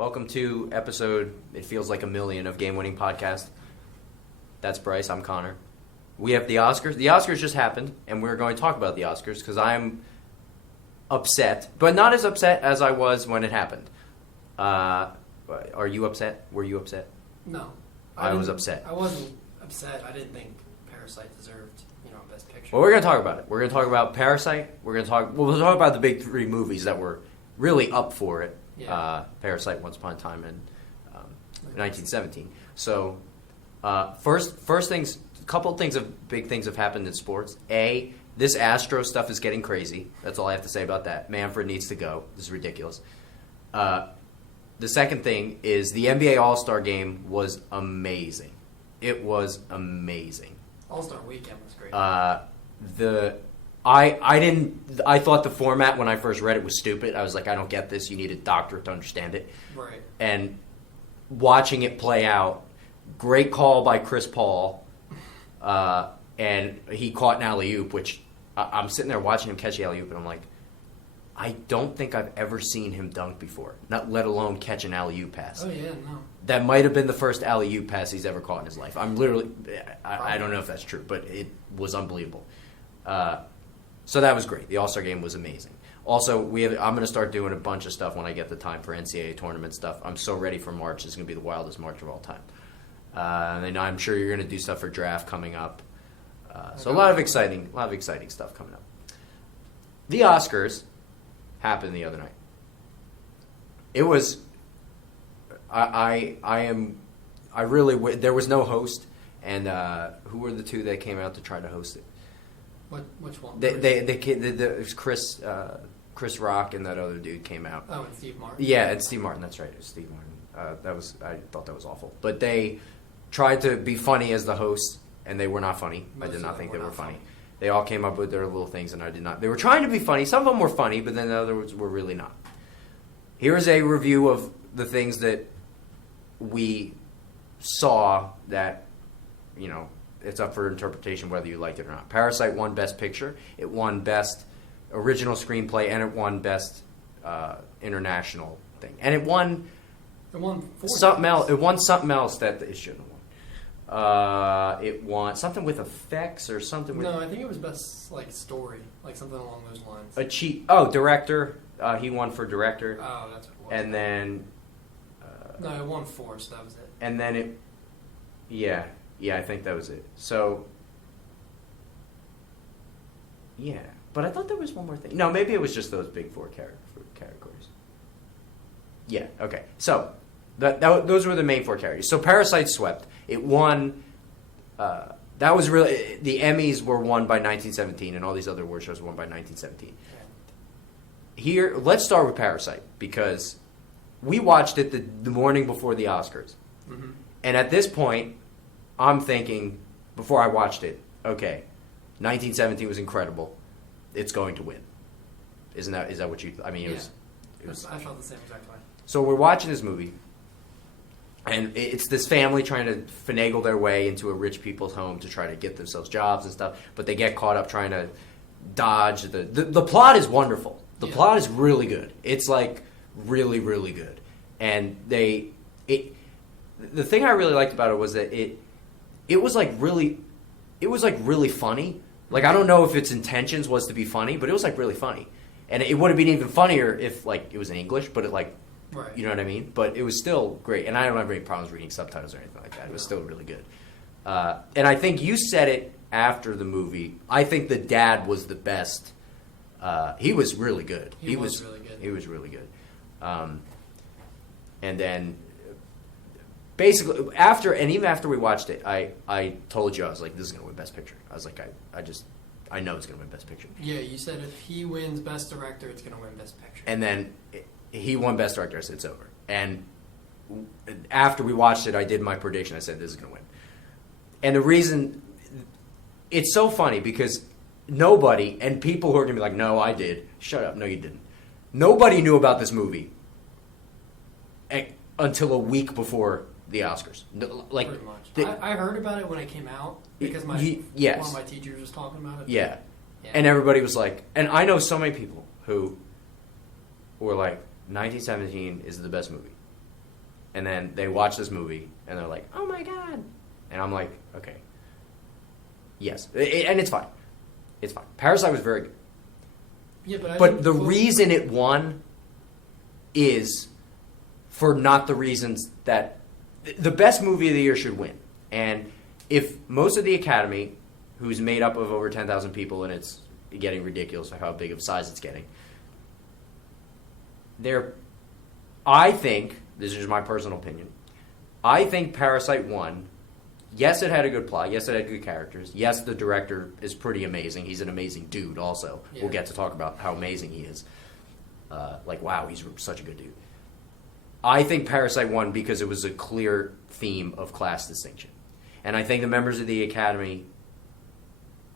Welcome to episode, it feels like a million, of Game Winning Podcast. That's Bryce, I'm Connor. We have the Oscars. The Oscars just happened, and we're going to talk about the Oscars because I'm upset, but not as upset as I was when it happened. Are you upset? Were you upset? No. I was upset. I wasn't upset. I didn't think Parasite deserved, Best Picture. Well, we're going to talk about it. We're going to talk about Parasite. We'll talk about the big three movies that were really up for it. Yeah. Parasite, Once Upon a Time, and 1917. So, first things, a couple of big things have happened in sports. A, this Astro stuff is getting crazy. That's all I have to say about that. Manfred needs to go. This is ridiculous. The second thing is the NBA All-Star Game was amazing. It was amazing. All-Star Weekend was great. I thought the format when I first read it was stupid. I was like, I don't get this. You need a doctorate to understand it. Right. And watching it play out, great call by Chris Paul, and he caught an alley-oop, which I'm sitting there watching him catch the alley-oop, and I'm like, I don't think I've ever seen him dunk before, not let alone catch an alley-oop pass. Oh, yeah, no. That might have been the first alley-oop pass he's ever caught in his life. I don't know if that's true, but it was unbelievable. So that was great. The All-Star Game was amazing. Also, I'm going to start doing a bunch of stuff when I get the time for NCAA tournament stuff. I'm so ready for March. It's going to be the wildest March of all time. And I'm sure you're going to do stuff for draft coming up. So a lot of exciting stuff coming up. The Oscars happened the other night. It was, there was no host, and who were the two that came out to try to host it? Which one? It was Chris Rock and that other dude came out. Oh, and Steve Martin. Yeah, and Steve Martin. That's right. It was Steve Martin. I thought that was awful. But they tried to be funny as the hosts, and they were not funny. I did not think they were funny. They all came up with their little things, and I did not. They were trying to be funny. Some of them were funny, but then the others were really not. Here is a review of the things that we saw that, it's up for interpretation whether you liked it or not. Parasite won Best Picture. It won Best Original Screenplay, and it won Best International thing. And it won something else. It won something else that it shouldn't have won. It won something with effects or something with... No, I think it was Best Story, something along those lines. Director. He won for director. Oh, that's what it was. And then... no, it won 4, so that was it. And then it... Yeah, I think that was it. So... Yeah, but I thought there was one more thing. No, maybe it was just those big 4 categories. Yeah, okay. So, those were the main 4 categories. So Parasite swept. It won... that was really... The Emmys were won by 1917, and all these other award shows were won by 1917. Here, let's start with Parasite, because we watched it the morning before the Oscars. Mm-hmm. And at this point, I'm thinking, before I watched it, okay, 1917 was incredible. It's going to win. Is that what you... I mean, it was... I felt the same exact way. So we're watching this movie, and it's this family trying to finagle their way into a rich people's home to try to get themselves jobs and stuff, but they get caught up trying to dodge the plot is wonderful. The plot is really good. It's really, really good. And the thing I really liked about it was that it was really funny. I don't know if its intentions was to be funny, but it was really funny. And it would have been even funnier if it was in English, but it right. You know what I mean? But it was still great. And I don't have any problems reading subtitles or anything like that. It was still really good. And I think you said it after the movie. I think the dad was the best. He was really good. He was really good. He was really good. And then, basically, even after we watched it, I told you, I was like, this is going to win Best Picture. I was like, I know it's going to win Best Picture. Yeah, you said if he wins Best Director, it's going to win Best Picture. And then he won Best Director. I said, it's over. And after we watched it, I did my prediction. I said, this is going to win. And the reason, it's so funny because nobody, and people who are going to be like, no, I did. Shut up. No, you didn't. Nobody knew about this movie until a week before the Oscars. Pretty much. I heard about it when it came out because one of my teachers was talking about it. Yeah. And everybody was like, and I know so many people who were like, 1917 is the best movie. and then they watch this movie, and they're like, oh my God. And I'm like, okay. Yes. And it's fine. It's fine. Parasite was very good. Yeah, but the reason it won is for not the reasons that... The best movie of the year should win. And if most of the Academy, who's made up of over 10,000 people, and it's getting ridiculous how big of a size it's getting, I think, this is just my personal opinion, I think Parasite won. Yes, it had a good plot. Yes, it had good characters. Yes, the director is pretty amazing. He's an amazing dude also. Yeah. We'll get to talk about how amazing he is. Wow, he's such a good dude. I think Parasite won because it was a clear theme of class distinction. And I think the members of the Academy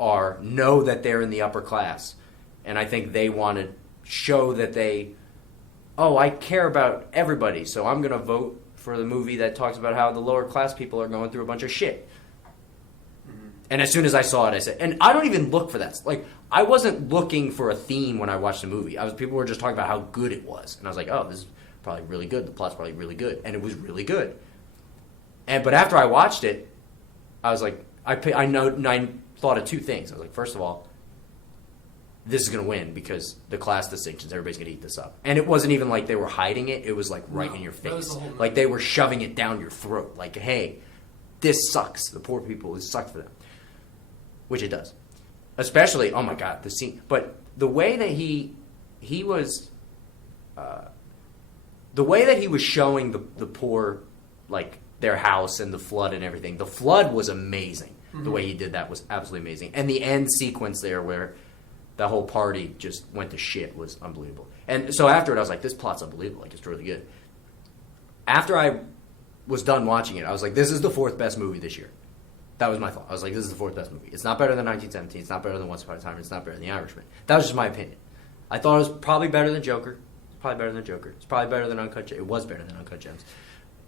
know that they're in the upper class. And I think they want to show that I care about everybody, so I'm going to vote for the movie that talks about how the lower class people are going through a bunch of shit. Mm-hmm. And as soon as I saw it, I said, and I don't even look for that. Like, I wasn't looking for a theme when I watched the movie. People were just talking about how good it was. And I was like, oh, this is probably really good. The plot's probably really good. And it was really good. But after I watched it, I was like, I thought of two things. I was like, first of all, this is going to win because the class distinctions, everybody's going to eat this up. And it wasn't even like they were hiding it. It was like right in your face. Like they were shoving it down your throat. Like, hey, this sucks. The poor people, it sucks for them. Which it does. Especially, oh my God, the scene. But the way that he was... the way that he was showing the poor, like, their house and the flood and everything. The flood was amazing. Mm-hmm. The way he did that was absolutely amazing. And the end sequence there where the whole party just went to shit was unbelievable. And so after it, I was like, this plot's unbelievable. Like, it's really good. After I was done watching it, I was like, this is the fourth best movie this year. That was my thought. I was like, this is the fourth best movie. It's not better than 1917. It's not better than Once Upon a Time. It's not better than The Irishman. That was just my opinion. I thought it was probably better than Joker. It's probably better than Joker. It's probably better than Uncut Gems. It was better than Uncut Gems.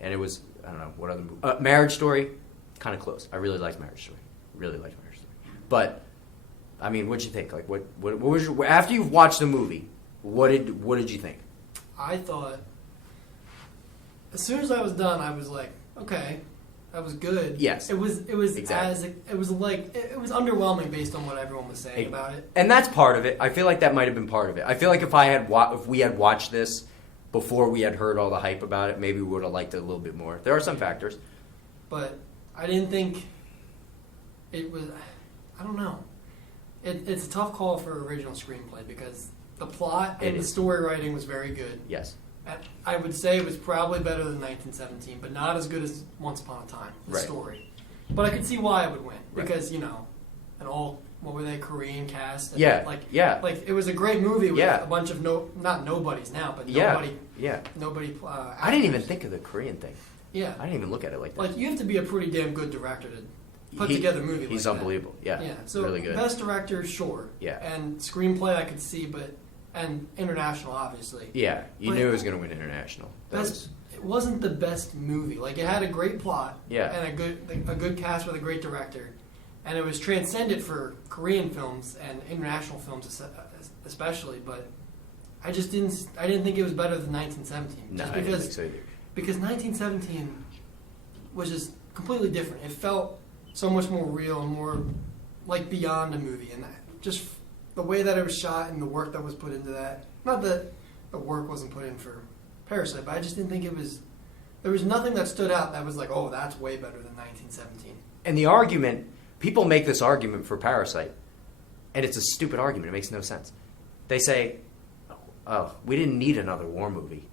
And it was, I don't know, what other movie? Marriage Story, kind of close. I really liked Marriage Story. Really liked Marriage Story. But, I mean, what'd you think? Like, what was your, after you've watched the movie, what did you think? I thought, as soon as I was done, I was like, okay, that was good. Yes. It was exactly. it was underwhelming based on what everyone was saying about it. And that's part of it. I feel like that might have been part of it. I feel like if we had watched this before we had heard all the hype about it, maybe we would have liked it a little bit more. There are some factors. But I didn't think it was, I don't know. It's a tough call for original screenplay because the plot and the story writing was very good. Yes. I would say it was probably better than 1917, but not as good as Once Upon a Time, the story. But I could see why it would win because, you know, what were they, Korean cast? And Like, it was a great movie with a bunch of not nobodies now, but nobody. Yeah. Nobody. I didn't even think of the Korean thing. Yeah. I didn't even look at it like that. Like, you have to be a pretty damn good director to put together a movie like that. He's unbelievable. Yeah. Yeah. So, really good. Best director, sure. Yeah. And screenplay, I could see, and international, obviously. Yeah. You knew it was going to win international. It wasn't the best movie. Like, it had a great plot. Yeah. And a good cast with a great director. And it was transcended for Korean films and international films especially, but I didn't think it was better than 1917. No, I didn't think so either. Because 1917 was just completely different. It felt so much more real and more like beyond a movie, and just the way that it was shot and the work that was put into that. Not that the work wasn't put in for Parasite, but I just didn't think there was nothing that stood out that was like, oh, that's way better than 1917. And the argument, people make this argument for Parasite, and it's a stupid argument. It makes no sense. They say, oh, we didn't need another war movie.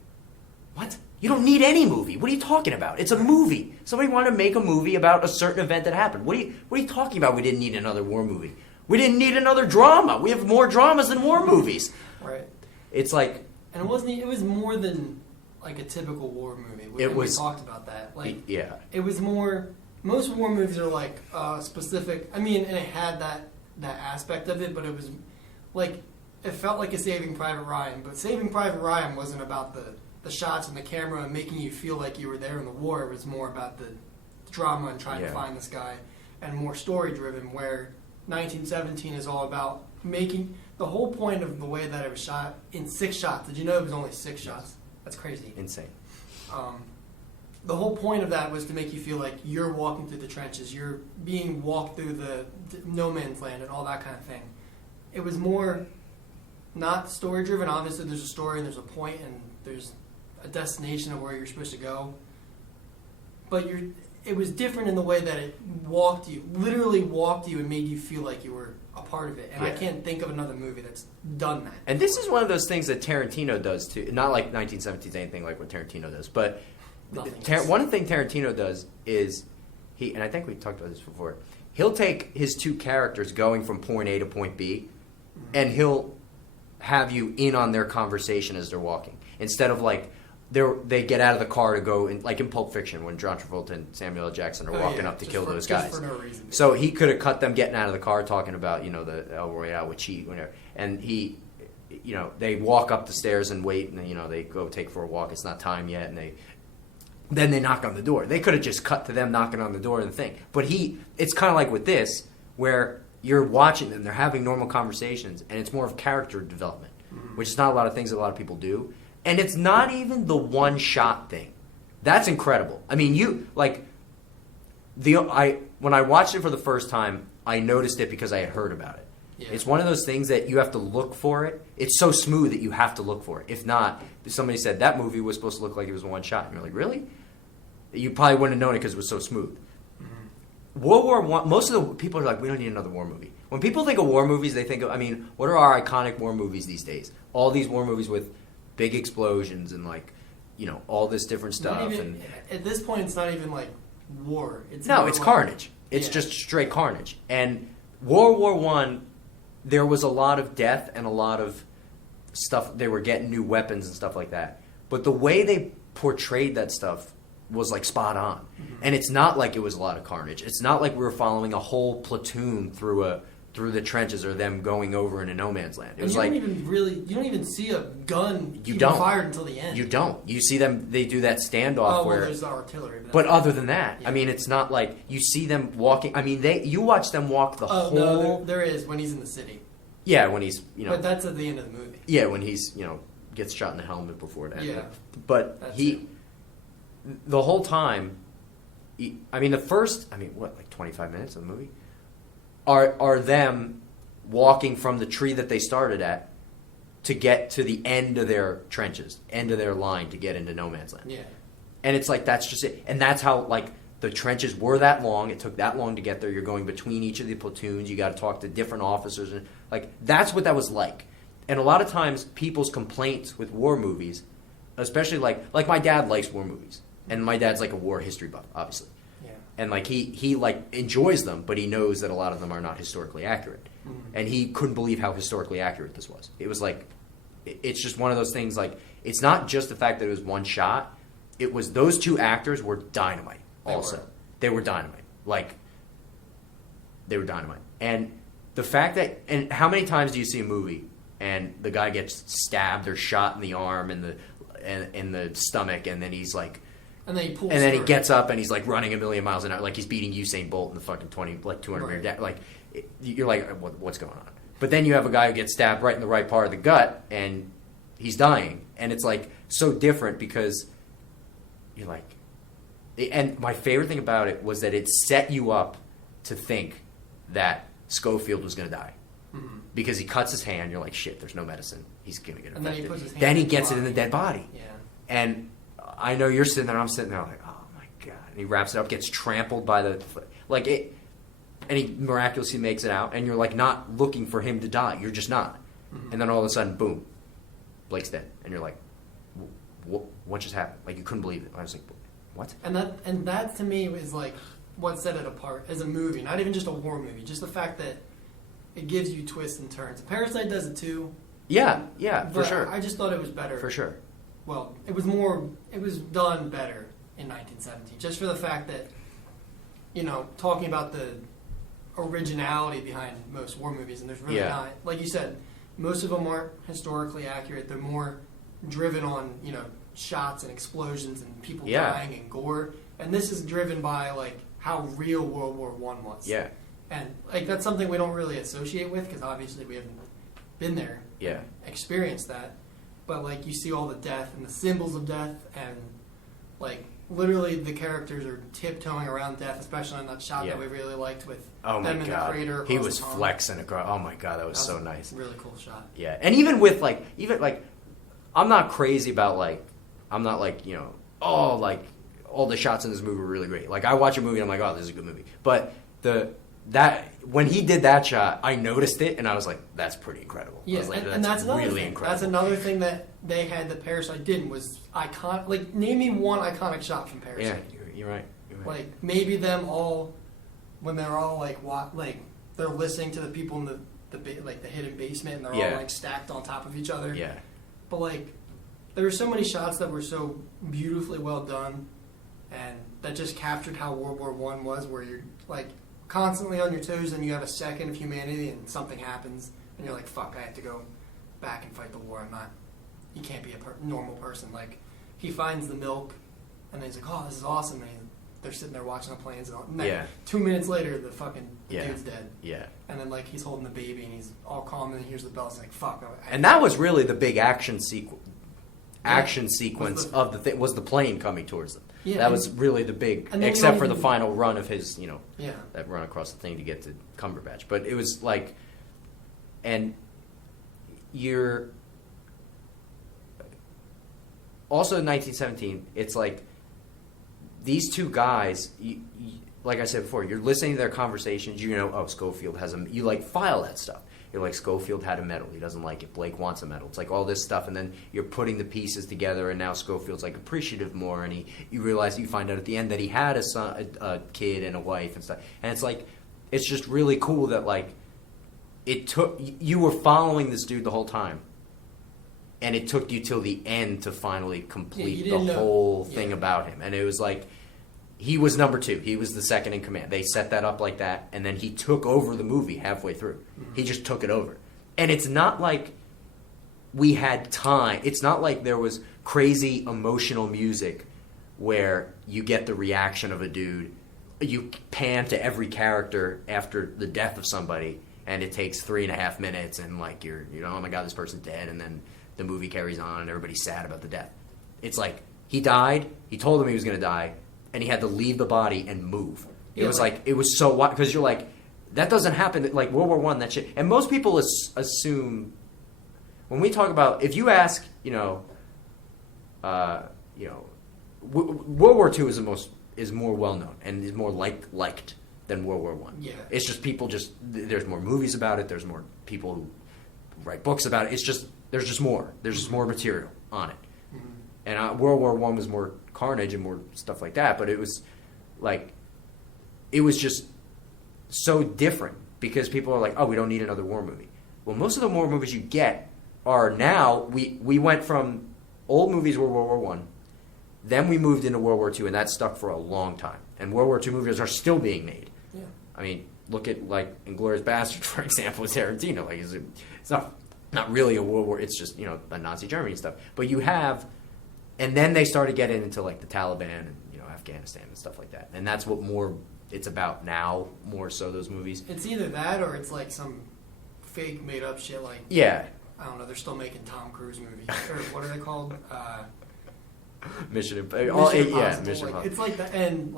What? You don't need any movie. What are you talking about? It's a movie. Somebody wanted to make a movie about a certain event that happened. What are you talking about? We didn't need another war movie. We didn't need another drama. We have more dramas than war movies. Right. It's like... And it was more than like a typical war movie. We talked about that. Like, yeah. It was more... Most war movies are like specific... I mean, and it had that aspect of it, but it was like... It felt like a Saving Private Ryan, but Saving Private Ryan wasn't about the shots and the camera and making you feel like you were there in the war. It was more about the drama and trying to find this guy, and more story-driven, where 1917 is all about making... The whole point of the way that it was shot in 6 shots. Did you know it was only 6 shots? That's crazy. Insane. the whole point of that was to make you feel like you're walking through the trenches, you're being walked through the no man's land and all that kind of thing. It was more not story driven. Obviously, there's a story and there's a point and there's a destination of where you're supposed to go. But it was different in the way that it literally walked you and made you feel like you were a part of it. And I can't think of another movie that's done that. And this is one of those things that Tarantino does too. Not like 1917's anything like what Tarantino does, but one thing Tarantino does is and I think we talked about this before, he'll take his two characters going from point A to point B, and he'll have you in on their conversation as they're walking. Instead of like, they get out of the car to go, like in Pulp Fiction when John Travolta and Samuel L. Jackson are walking up to kill those guys. For no reason. So he could have cut them getting out of the car talking about, the El Royale with cheat, whatever. And they walk up the stairs and wait, and they go take for a walk. It's not time yet, and then they knock on the door. They could have just cut to them knocking on the door and the thing. But it's kind of like with this, where you're watching them, they're having normal conversations, and it's more of character development, which is not a lot of things that a lot of people do. And it's not even the one-shot thing. That's incredible. I mean, when I watched it for the first time, I noticed it because I had heard about it. Yeah. It's one of those things that you have to look for it. It's so smooth that you have to look for it. If not, somebody said that movie was supposed to look like it was one shot. And you're like, really? You probably wouldn't have known it because it was so smooth. Mm-hmm. World War I, most of the people are like, we don't need another war movie. When people think of war movies, they think of, what are our iconic war movies these days? All these war movies with big explosions and all this different stuff. At this point, it's not even like war. It's carnage. It's just straight carnage. And World War I, there was a lot of death and a lot of stuff. They were getting new weapons and stuff like that. But the way they portrayed that stuff was like spot on. Mm-hmm. And it's not like it was a lot of carnage. It's not like we were following a whole platoon through the trenches or them going over into no man's land. It was you don't even see a gun fired until the end. You don't. You see them, they do that standoff where there's the artillery. But other than that, it's not like you see them walking. You watch them walk the whole. No, there is when he's in the city. Yeah, when he's, But that's at the end of the movie. Yeah, when he's, gets shot in the helmet before that. Yeah. But the whole time, the first, 25 minutes of the movie are them walking from the tree that they started at to get to the end of their trenches, end of their line to get into no man's land. Yeah. And it's like, that's just it. And that's how, the trenches were that long. It took that long to get there. You're going between each of the platoons. You got to talk to different officers. And that's what that was like. And a lot of times, people's complaints with war movies, especially like my dad likes war movies. And my dad's like a war history buff, obviously. Yeah. And he enjoys them, but he knows that a lot of them are not historically accurate. Mm-hmm. And he couldn't believe how historically accurate this was. It was it's just one of those things, it's not just the fact that it was one shot. It was those two actors were dynamite also. They were dynamite. They were dynamite. And the fact that, and how many times do you see a movie and the guy gets stabbed or shot in the arm and in the stomach, and then he's and then he pulls. And then he gets up and he's running a million miles an hour, like he's beating Usain Bolt in the fucking 200 meter dash. You're like, what's going on? But then you have a guy who gets stabbed right in the right part of the gut and he's dying, and it's so different because you're and my favorite thing about it was that it set you up to think that Schofield was going to die. Mm-hmm. Because he cuts his hand, you're like, shit, there's no medicine. He's going to get infected. Then he gets it in the dead body. Yeah. And I know you're sitting there, I'm sitting there oh my God. And he wraps it up, gets trampled by and he miraculously makes it out, and you're not looking for him to die. You're just not. Mm-hmm. And then all of a sudden, boom, Blake's dead. And you're like, what just happened? You couldn't believe it. I was like, what? And that to me is what set it apart as a movie, not even just a war movie, just the fact that it gives you twists and turns. Parasite does it too. Yeah, for sure. I just thought it was better. For sure. Well, it was done better in 1917, just for the fact that, talking about the originality behind most war movies, and there's really not, like you said, most of them aren't historically accurate. They're more driven on, shots and explosions and people dying and gore. And this is driven by, how real World War I was. Yeah. And, that's something we don't really associate with, because obviously we haven't been there. Yeah. Experienced that. But, you see all the death and the symbols of death and, like literally the characters are tiptoeing around death, especially on that shot that we really liked with them in the crater. He was flexing across. Oh my god, that was so nice. Really cool shot. Yeah, and even with I'm not crazy about I'm not all the shots in this movie were really great. Like I watch a movie and I'm like, oh, this is a good movie. But when he did that shot, I noticed it and I was like, that's pretty incredible. Yeah, I was like, and that's another really thing. incredible. That's another thing that they had that Parasite didn't was iconic. Like name me one iconic shot from Parasite. Yeah, you're right. Like maybe them all when they're all they're listening to the people in the hidden basement and they're all like stacked on top of each other. Yeah. But like there were so many shots that were so beautifully well done and that just captured how World War I was, where you're like constantly on your toes and you have a second of humanity and something happens and you're like, fuck, I have to go back and fight the war. You can't be a normal person. Like he finds the milk and then he's like, oh, this is awesome. And they're sitting there watching the planes and 2 minutes later the fucking dude's dead. Yeah. And then like he's holding the baby and he's all calm and then he hears the bells like, fuck. And that was really the big action sequence of the thing, was the plane coming towards them. Yeah, that was really the big, except for the final run of his, that run across the thing to get to Cumberbatch. But it was like, and you're also in 1917. It's like these two guys. Like I said before, you're listening to their conversations. Schofield has you file that stuff. You're like, Schofield had a medal. He doesn't like it. Blake wants a medal. It's like all this stuff, and then you're putting the pieces together, and now Schofield's like appreciative more, and you find out at the end that he had a son, a kid, and a wife and stuff. And it's like, it's just really cool that you were following this dude the whole time, and it took you till the end to finally complete the whole thing about him. And it was like, he was number 2. He was the second in command. They set that up like that, and then he took over the movie halfway through. Mm-hmm. He just took it over. And it's not like we had time. It's not like there was crazy emotional music where you get the reaction of a dude. You pan to every character after the death of somebody, and it takes 3.5 minutes, and you're oh my god, this person's dead, and then the movie carries on, and everybody's sad about the death. It's like, he died, he told them he was going to die, and he had to leave the body and move. It was so wild, because you're like, that doesn't happen. Like World War I, that shit. And most people assume, when we talk about, if you ask, World War II is more well known and is more liked than World War I. Yeah. It's just people there's more movies about it. There's more people who write books about it. There's just more. There's just more material on it. Mm-hmm. And World War I was more carnage and more stuff like that, but it was just so different because people are like, oh, we don't need another war movie. Well, most of the war movies you get are now, we went from old movies were World War I, then we moved into World War II, and that stuck for a long time. And World War II movies are still being made. Yeah. I mean, look at Inglourious Basterds, for example, with Tarantino. It's not really a World War, it's just, a Nazi Germany and stuff. But you have, and then they started getting into the Taliban and Afghanistan and stuff like that. And that's what more it's about now, more so those movies. It's either that or it's some fake made up shit yeah. I don't know, they're still making Tom Cruise movies. Or what are they called? Mission Impossible. Yeah, Mission Impossible. It's like that, and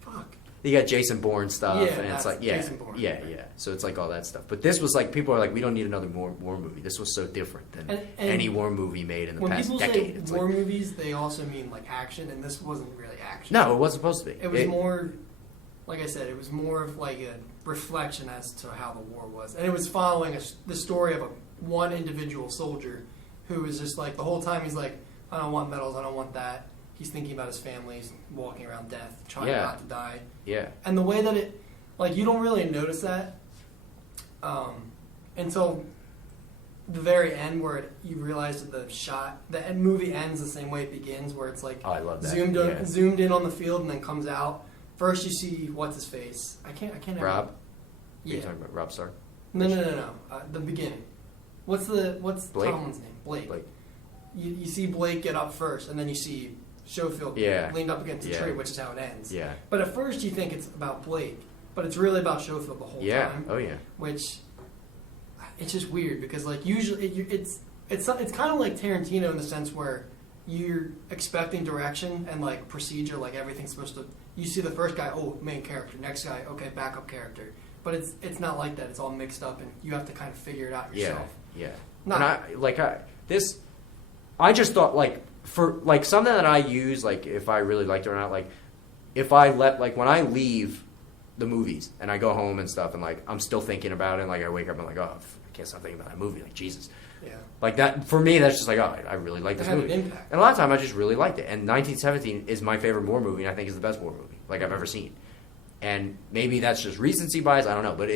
fuck. You got Jason Bourne stuff, and it's Jason Bourne, yeah. So it's all that stuff. But this was people are we don't need another war movie. This was so different than any war movie made in the past decade. When people say war movies, they also mean action, and this wasn't really action. No, it wasn't supposed to be. It was more, like I said, it was more of a reflection as to how the war was, and it was following the story of one individual soldier who was just the whole time he's like, I don't want medals, I don't want that. He's thinking about his family, he's walking around death, trying not to die. Yeah. And the way that it, you don't really notice that until the very end where you realize that the movie ends the same way it begins, where it's I love that. Zoomed in on the field and then comes out. First you see, what's his face? I can't Rob? Yeah. Are you talking about Rob Stark? No. The beginning. What's Blake? Tomlin's name? Blake. You see Blake get up first, and then you see Schofield leaned up against the tree, which is how it ends. Yeah. But at first you think it's about Blake, but it's really about Schofield the whole time. Yeah. Oh yeah. Which it's just weird because usually it's kind of like Tarantino in the sense where you're expecting direction and like procedure, like everything's supposed to. You see the first guy, oh, main character. Next guy, okay, backup character. But it's not like that. It's all mixed up, and you have to kind of figure it out yourself. Yeah. Not, And I just thought like for like something that I use like if I really liked it or not, like if I when I leave the movies and I go home and stuff and like I'm still thinking about it and like I wake up and like, oh, I can't stop thinking about that movie, like Jesus. yeah. Like that for me, that's just like, oh, I really like this It had an movie. impact. And a lot of time I just really liked it. And 1917 is my favorite war movie, and I think is the best war movie like I've ever seen. And maybe that's just recency bias, I don't know. But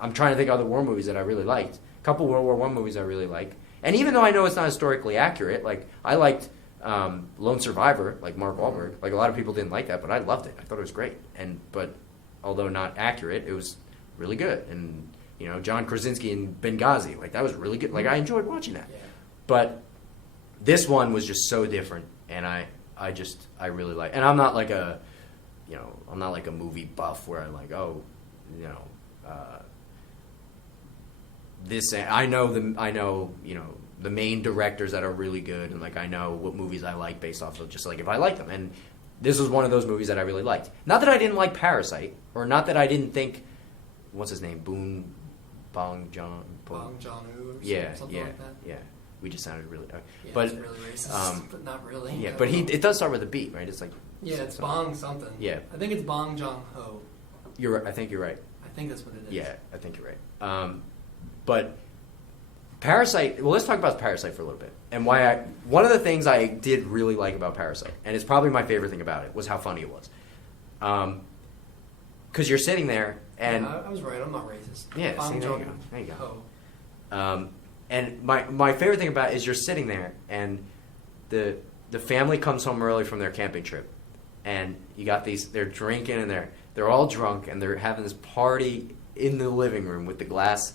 I'm trying to think of other war movies that I really liked. A couple World War I movies I really like. And even though I know it's not historically accurate, like I liked Lone Survivor, like Mark Wahlberg. Like a lot of people didn't like that, but I loved it. I thought it was great. But although not accurate, it was really good. And you know, John Krasinski in Benghazi, like that was really good. Like I enjoyed watching that. Yeah. But this one was just so different, and I really like. And I'm not like a movie buff where I'm like, oh, you know. I know the main directors that are really good, and like I know what movies I like based off of just like if I like them. And this was one of those movies that I really liked. Not that I didn't like Parasite, or not that I didn't think, what's his name, Bong Joon-ho, or something like that. Yeah. We just sounded really, Yeah, but it's really racist, but not really. Yeah, but it does start with a B, right? It's like it's Bong something. Yeah, I think it's Bong Joon-ho. You're right. I think you're right. I think that's what it is. Yeah, I think you're right. But Parasite. Well, let's talk about Parasite for a little bit, and why one of the things I did really like about Parasite, and it's probably my favorite thing about it, was how funny it was. Because you're sitting there, and I was right. I'm not racist. Yeah, Bong there you go. Joon-ho. There you go. And my favorite thing about it is you're sitting there, and the family comes home early from their camping trip, and you got they're drinking, and they're all drunk, and they're having this party in the living room with the glass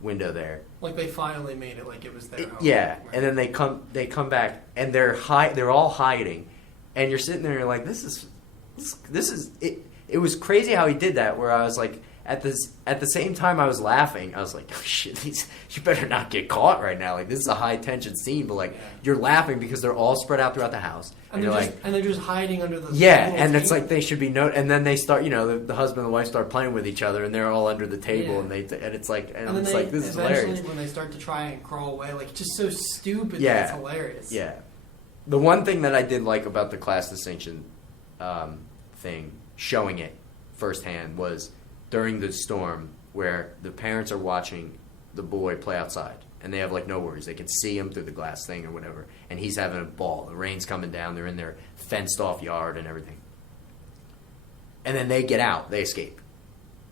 window there. Like they finally made it, like it was their home. Yeah, Right. and then they come back, and they're all hiding, and you're sitting there, and you're like, this is it. It was crazy how he did that. Where I was like, at the same time I was laughing, I was like, oh shit, you better not get caught right now. Like this is a high tension scene, but like you're laughing because they're all spread out throughout the house, and they're just hiding under the and it's like they should be and then they start, the husband and the wife start playing with each other, and they're all under the table, and it's like this is hilarious. When they start to try and crawl away, like it's just so stupid. Yeah, that it's hilarious. Yeah, the one thing that I did like about the class distinction thing, showing it firsthand, was during the storm where the parents are watching the boy play outside, and they have like no worries. They can see him through the glass thing or whatever, and he's having a ball. The rain's coming down. They're in their fenced off yard and everything. And then they get out. They escape.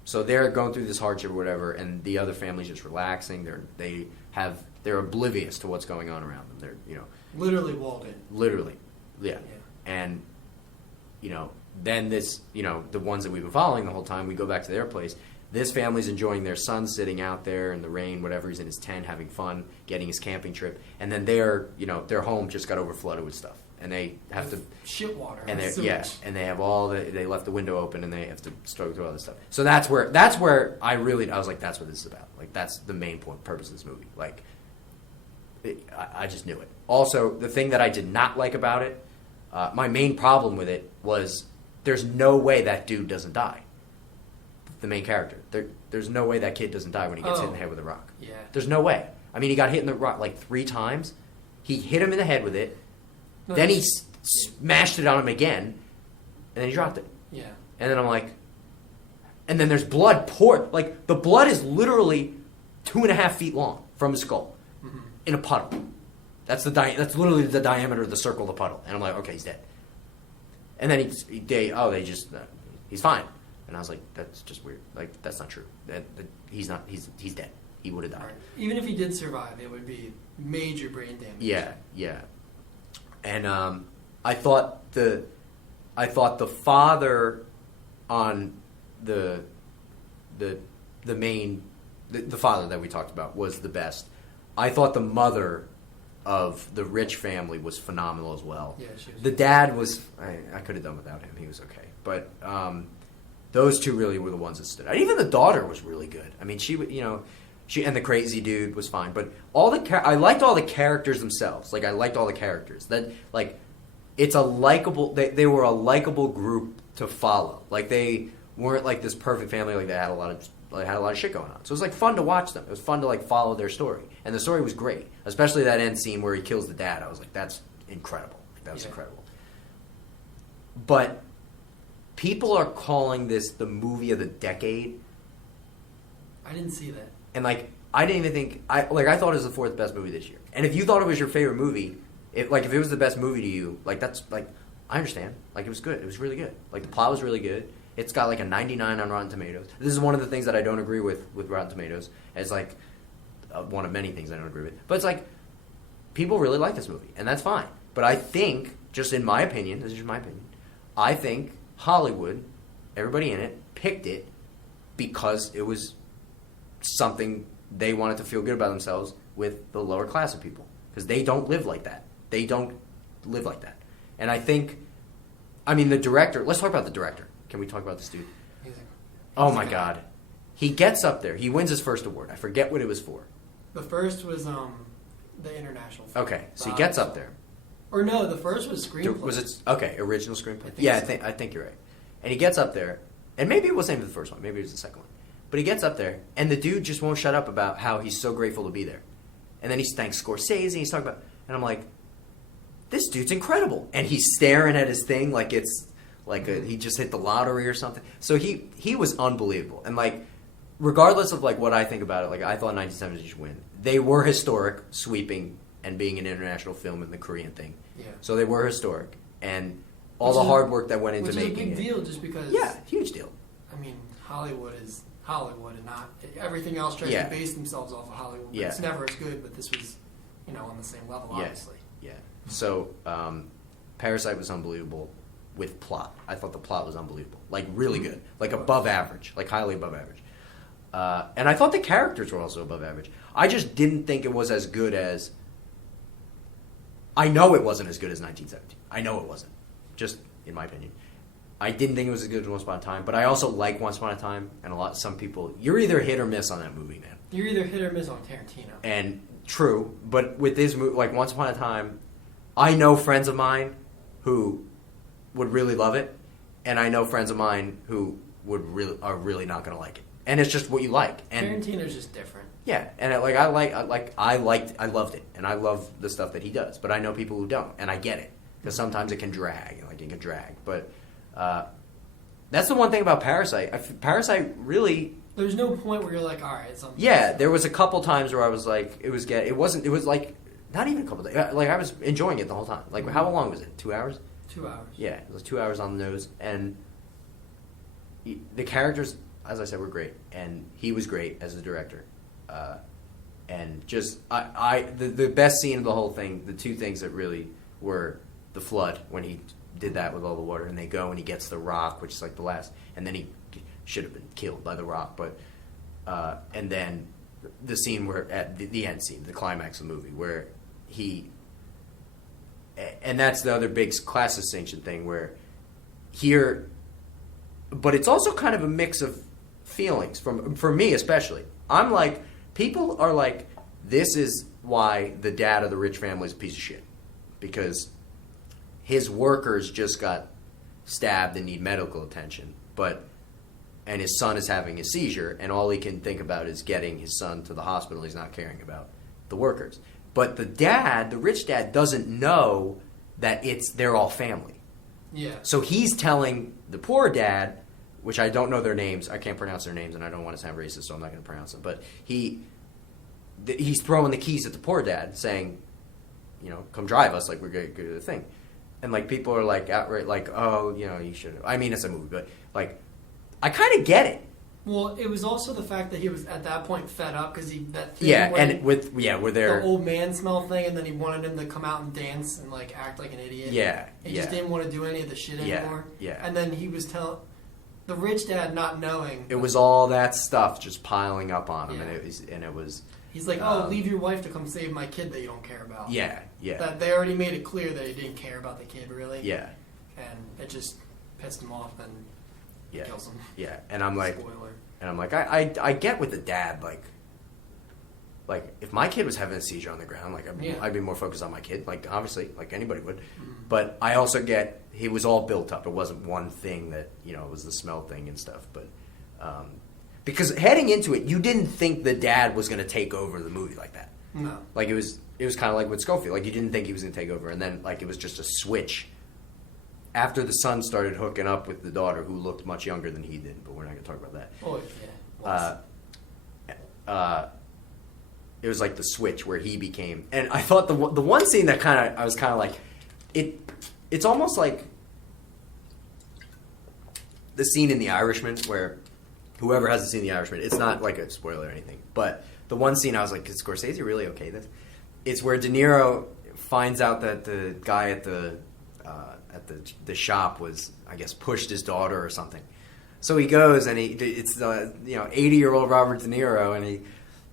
So they're going through this hardship or whatever, and the other family's just relaxing. They're oblivious to what's going on around them. They're literally walled in. Literally, yeah. And then this, the ones that we've been following the whole time, we go back to their place. This family's enjoying their son sitting out there in the rain, whatever. He's in his tent having fun, getting his camping trip. And then their home just got overflooded with stuff. And they have to shit water. And and they have they left the window open, and they have to struggle through all this stuff. So that's where I was like, that's what this is about. Like that's the main purpose of this movie. Like I just knew it. Also, the thing that I did not like about it, my main problem with it was, there's no way that dude doesn't die. The main character. There's no way that kid doesn't die when he gets hit in the head with a rock. Yeah. There's no way. I mean, he got hit in the rock like 3 times. He hit him in the head with it. Then he smashed it on him again. And then he dropped it. Yeah. And then I'm like... And then there's blood poured. Like, the blood is literally 2.5 feet long from his skull. Mm-hmm. In a puddle. That's literally the diameter of the circle of the puddle. And I'm like, okay, he's dead. And then he's fine. And I was like, that's just weird. Like, that's not true. He's dead. He would have died. Right. Even if he did survive, it would be major brain damage. Yeah. And I thought the father on the father that we talked about was the best. I thought the mother of the rich family was phenomenal as well. Yeah, she was. The dad was, I could have done without him. He was okay. But those two really were the ones that stood out. Even the daughter was really good. I mean, she And the crazy dude was fine, but I liked all the characters themselves. Like I liked all the characters. That like it's a likable. They were a likable group to follow. Like they weren't like this perfect family. Like they had a lot of shit going on. So it was like fun to watch them. It was fun to like follow their story, and the story was great. Especially that end scene where he kills the dad. I was like, that's incredible. Like, that was incredible. But people are calling this the movie of the decade. I didn't see that. And like I didn't even think I thought it was the fourth best movie this year. And if you thought it was your favorite movie, if it was the best movie to you, like that's like I understand. Like it was good. It was really good. Like the plot was really good. It's got like a 99 on Rotten Tomatoes. This is one of the things that I don't agree with Rotten Tomatoes. As like one of many things I don't agree with. But it's like people really like this movie, and that's fine. But I think, just in my opinion, this is just my opinion, I think Hollywood, everybody in it, picked it because it was something they wanted to feel good about themselves with the lower class of people. Because they don't live like that. They don't live like that. And I think, I mean, the director, let's talk about the director. Can we talk about this dude? Oh my God. He gets up there. He wins his first award. I forget what it was for. The first was the international film. Okay, so he gets up there. Or no, the first was screenplay. Was it okay? Original screenplay. I think you're right. And he gets up there, and maybe it wasn't even the first one. Maybe it was the second one. But he gets up there, and the dude just won't shut up about how he's so grateful to be there. And then he thanks Scorsese, and he's talking about, and I'm like, this dude's incredible. And he's staring at his thing like it's like he just hit the lottery or something. So he was unbelievable. And like, regardless of like what I think about it, like I thought 1970s should win. They were historic, sweeping, and being an international film in the Korean thing. Yeah. So they were historic, and all the hard work that went into making it. Which is a big deal, just because. Yeah, huge deal. I mean, Hollywood is Hollywood, and not everything else tries to base themselves off of Hollywood. But it's never as good. But this was, on the same level, obviously. Yeah. So, Parasite was unbelievable with plot. I thought the plot was unbelievable, like really good, like above average, like highly above average. And I thought the characters were also above average. I just didn't think it was as good as. I know it wasn't as good as 1917. I know it wasn't, just in my opinion. I didn't think it was as good as Once Upon a Time, but I also like Once Upon a Time, and some people, you're either hit or miss on that movie, man. You're either hit or miss on Tarantino. And true, but with this movie, like Once Upon a Time, I know friends of mine who would really love it, and I know friends of mine who are really not going to like it. And it's just what you like. And Tarantino's just different. Yeah, and I loved it, and I love the stuff that he does. But I know people who don't, and I get it because sometimes it can drag, But that's the one thing about Parasite. Parasite really. There's no point where you're like, all right, something. Yeah, there was a couple times where I was like, it was like not even a couple days. Like I was enjoying it the whole time. Like how long was it? 2 hours? 2 hours. Yeah, it was 2 hours on the nose, and the characters, as I said, were great, and he was great as the director. And just the best scene of the whole thing, the two things that really were the flood when he did that with all the water, and they go and he gets the rock, which is like the last, and then he should have been killed by the rock, but and then the scene where at the end scene, the climax of the movie, where and that's the other big class distinction thing where here, but it's also kind of a mix of feelings for me especially. I'm like. People are like, this is why the dad of the rich family is a piece of shit. Because his workers just got stabbed and need medical attention. And his son is having a seizure, and all he can think about is getting his son to the hospital. He's not caring about the workers. But the rich dad, doesn't know that they're all family. Yeah. So he's telling the poor dad, which I don't know their names. I can't pronounce their names, and I don't want to sound racist, so I'm not going to pronounce them. But he's throwing the keys at the poor dad, saying, come drive us, like we're going to do the thing. And like people are like outright, like, oh, you should. I mean, it's a movie, but like, I kind of get it. Well, it was also the fact that he was at that point fed up because that thing with the old man smell thing, and then he wanted him to come out and dance and like act like an idiot. Yeah, he just didn't want to do any of the shit anymore. Yeah, and then he was telling. The rich dad not knowing. It was all that stuff just piling up on him, and it was. He's like, leave your wife to come save my kid that you don't care about. Yeah. That they already made it clear that he didn't care about the kid, really. Yeah. And it just pissed him off and kills him. Yeah, and I'm like, spoiler. And I'm like, I get with the dad, like, Like, if my kid was having a seizure on the ground, like, I'd be more focused on my kid, like, obviously, like anybody would. But I also get, he was all built up. It wasn't one thing that, you know, it was the smell thing and stuff. But, because heading into it, you didn't think the dad was going to take over the movie like that. No. Like, it was kind of like with Schofield. Like, you didn't think he was going to take over. And then, like, it was just a switch. After the son started hooking up with the daughter, who looked much younger than he did, but we're not going to talk about that. Oh, yeah. It was like the switch where he became, and I thought the one scene that I was kind of like, it's almost like the scene in The Irishman where whoever hasn't seen The Irishman, it's not like a spoiler or anything, but the one scene I was like, is Scorsese really okay this? It's where De Niro finds out that the guy at the shop was, I guess, pushed his daughter or something. So he goes and it's 80-year-old Robert De Niro, and he,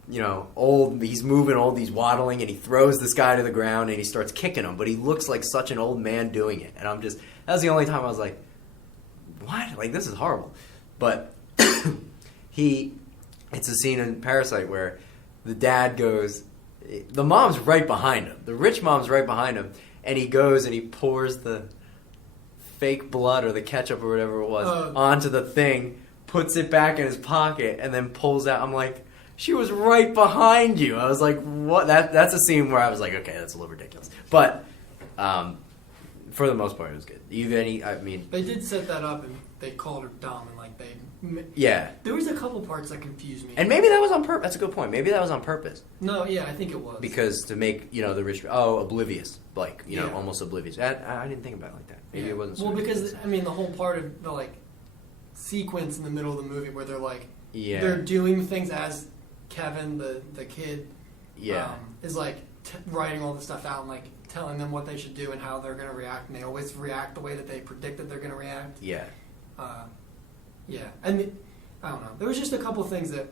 you know, old, he's moving old, he's waddling, and he throws this guy to the ground and he starts kicking him, but he looks like such an old man doing it. And that was the only time I was like, what? Like, this is horrible. But it's a scene in Parasite where the dad goes, the mom's right behind him. The rich mom's right behind him, and he goes and he pours the fake blood or the ketchup or whatever it was onto the thing, puts it back in his pocket, and then pulls out. I'm like, she was right behind you. I was like, what? That's a scene where I was like, okay, that's a little ridiculous. But for the most part, it was good. They did set that up, and they called her dumb, and like yeah. There was a couple parts that confused me. And maybe that was on purpose. That's a good point. Maybe that was on purpose. No, yeah, I think it was. Because to make, you know, the rich, oblivious. Like, you know, almost oblivious. I didn't think about it like that. Maybe it wasn't so well, because, I mean, the whole part of the, like, sequence in the middle of the movie where they're, like, they're doing things as Kevin, the kid, is, like, writing all the stuff out and, like, telling them what they should do and how they're going to react. And they always react the way that they predict that they're going to react. Yeah. Yeah. And I don't know. There was just a couple things that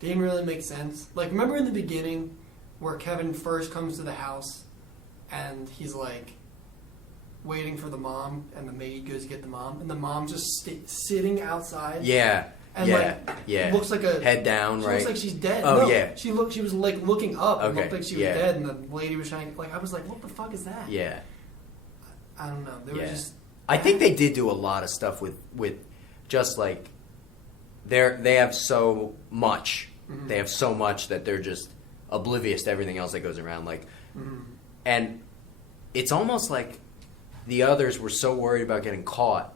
didn't really make sense. Like, remember in the beginning where Kevin first comes to the house and he's, like, waiting for the mom, and the maid goes to get the mom, and the mom's just sitting outside. Yeah. And looks like a head down, right? Looks like she's dead. Oh, no, yeah. She was like looking up. And looked like she was Yeah. dead, and the lady was trying. Like, I was like, what the fuck is that? Yeah. I don't know. They were just. I think they did do a lot of stuff with just like they have so much. Mm-hmm. They have so much that they're just oblivious to everything else that goes around. Like, and it's almost like the others were so worried about getting caught,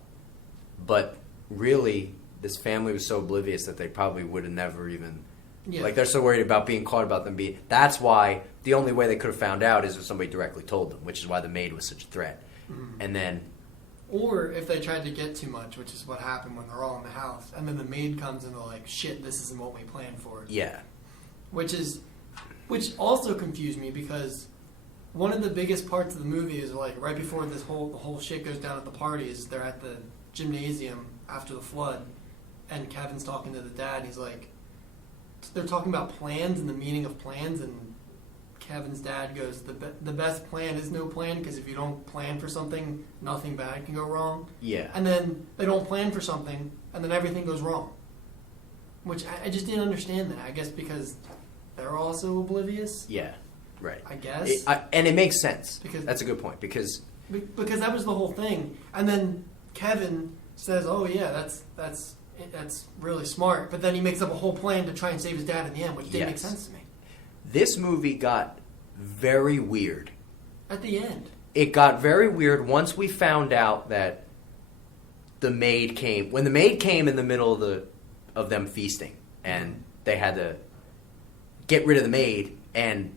but really this family was so oblivious that they probably would have never even. Yeah. Like, they're so worried about being caught about them being. That's why the only way they could have found out is if somebody directly told them, which is why the maid was such a threat. Mm-hmm. And then. Or if they tried to get too much, which is what happened when they're all in the house, and then the maid comes and they're like, "Shit, this isn't what we planned for." Yeah. Which also confused me because one of the biggest parts of the movie is like right before the whole shit goes down at the party is they're at the gymnasium after the flood, and Kevin's talking to the dad. He's like, they're talking about plans and the meaning of plans, and Kevin's dad goes, the best plan is no plan, because if you don't plan for something, nothing bad can go wrong. Yeah. And then they don't plan for something, and then everything goes wrong. Which I just didn't understand that. I guess because they're also oblivious. Yeah, right. I guess. And it makes sense. Because that's a good point, because that was the whole thing. And then Kevin says, "Oh yeah, that's really smart." But then he makes up a whole plan to try and save his dad in the end, which didn't make sense to me. This movie got very weird. At the end. It got very weird once we found out that the maid came. When the maid came in the middle of them feasting, and they had to get rid of the maid and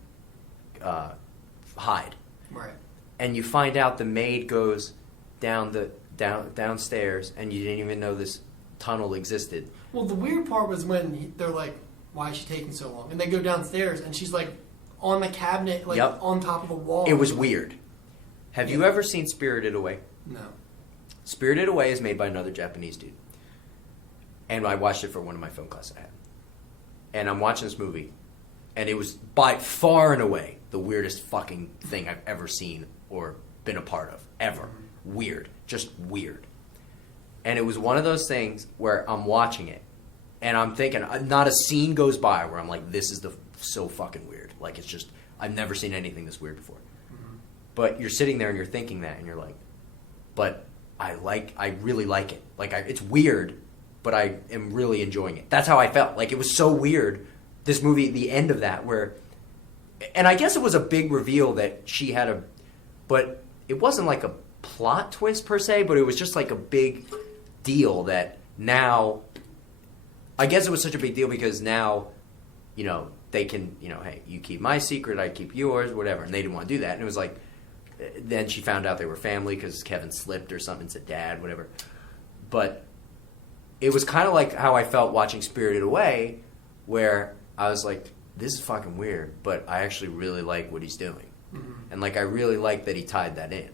hide. Right. And you find out the maid goes downstairs, and you didn't even know this tunnel existed. Well, the weird part was when they're like, "Why is she taking so long?" And they go downstairs, and she's like on the cabinet, like on top of the wall. It was weird. Have you ever seen Spirited Away? No. Spirited Away is made by another Japanese dude. And I watched it for one of my film classes I had. And I'm watching this movie, and it was by far and away the weirdest fucking thing I've ever seen or been a part of. Ever. Weird. Just weird. And it was one of those things where I'm watching it, and I'm thinking, not a scene goes by where I'm like, this is the so fucking weird. Like, it's just, I've never seen anything this weird before. But you're sitting there and you're thinking that, and you're like, but I really like it. Like, it's weird, but I am really enjoying it. That's how I felt. Like, it was so weird, this movie, the end of that, where, and I guess it was a big reveal that she had but it wasn't like a plot twist per se, but it was just like a big deal that now, I guess it was such a big deal because now, you know, they can, you know, hey, you keep my secret, I keep yours, whatever. And they didn't want to do that. And it was like, then she found out they were family because Kevin slipped or something, said dad, whatever. But it was kind of like how I felt watching Spirited Away, where I was like, this is fucking weird, but I actually really like what he's doing. Mm-hmm. And, like, I really like that he tied that in.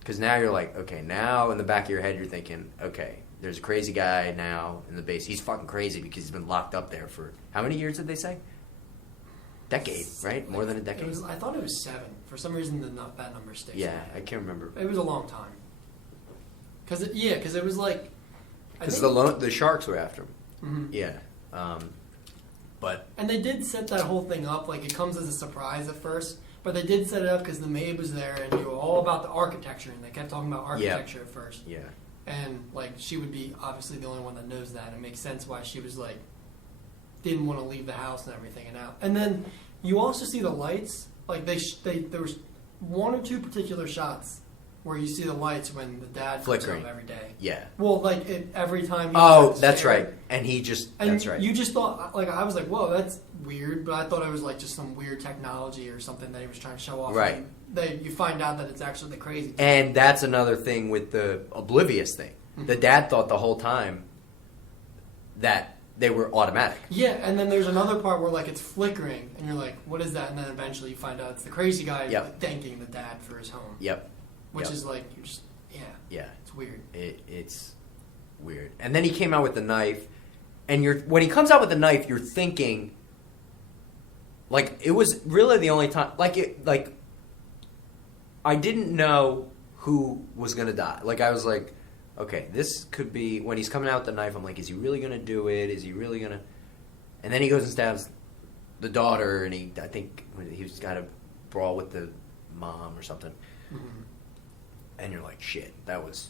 Because now you're like, okay, now in the back of your head you're thinking, okay, there's a crazy guy now in the base. He's fucking crazy because he's been locked up there for, how many years did they say? Decade, right? More than a decade. I thought it was 7. For some reason, that number sticks. Yeah, I can't remember. It was a long time. Because it was like... Because the sharks were after him. Mm-hmm. Yeah. But... And they did set that whole thing up, like, it comes as a surprise at first, but they did set it up because the maid was there and knew all about the architecture, and they kept talking about architecture at first. Yeah. And, like, she would be obviously the only one that knows that. It makes sense why she was, like, didn't want to leave the house and everything and out. And then you also see the lights. Like, there was 1 or 2 particular shots where you see the lights when the dad flickering comes up every day. Yeah. Well, like, every time he that's right. And he just, and that's right. You just thought, like, I was like, whoa, that's weird. But I thought it was, like, just some weird technology or something that he was trying to show off. Right. You find out that it's actually the crazy thing. And that's another thing with the oblivious thing. Mm-hmm. The dad thought the whole time that they were automatic. Yeah, and then there's another part where, like, it's flickering, and you're like, what is that? And then eventually you find out it's the crazy guy like, thanking the dad for his home. Yep. Which is like, you just, yeah. It's weird. It's weird. And then he came out with the knife, and when he comes out with the knife, you're thinking, like, it was really the only time, I didn't know who was going to die. Like, I was like, okay, this could be, when he's coming out with the knife, I'm like, is he really going to do it? Is he really going to? And then he goes and stabs the daughter, and I think he's got a brawl with the mom or something. Mm-hmm. And you're like, shit, that was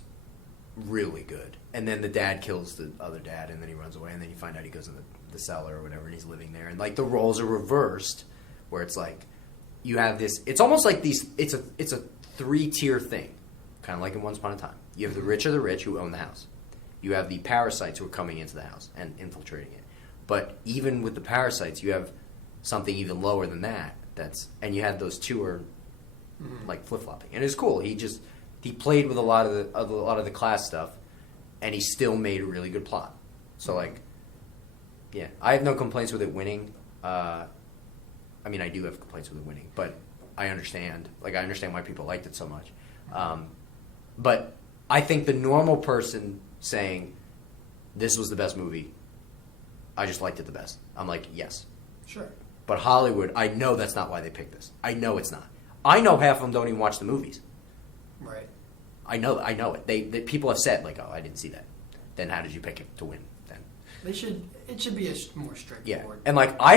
really good. And then the dad kills the other dad, and then he runs away, and then you find out he goes in the cellar or whatever, and he's living there. And, like, the roles are reversed, where it's like, you have this, it's almost like it's a 3-tier thing, kind of like in Once Upon a Time. You have the rich of the rich who own the house. You have the parasites who are coming into the house and infiltrating it. But even with the parasites, you have something even lower than that. And you had those two are like flip-flopping, and it's cool. He played with a lot of the class stuff, and he still made a really good plot. So, like, yeah, I have no complaints with it winning. I mean, I do have complaints with it winning, but I understand. Like, I understand why people liked it so much. But I think the normal person saying, this was the best movie, I just liked it the best, I'm like, yes. Sure. But Hollywood, I know that's not why they picked this. I know it's not. I know half of them don't even watch the movies. Right. I know it. People have said, like, oh, I didn't see that. Then how did you pick it to win then? It should be a more strict board. And, like, I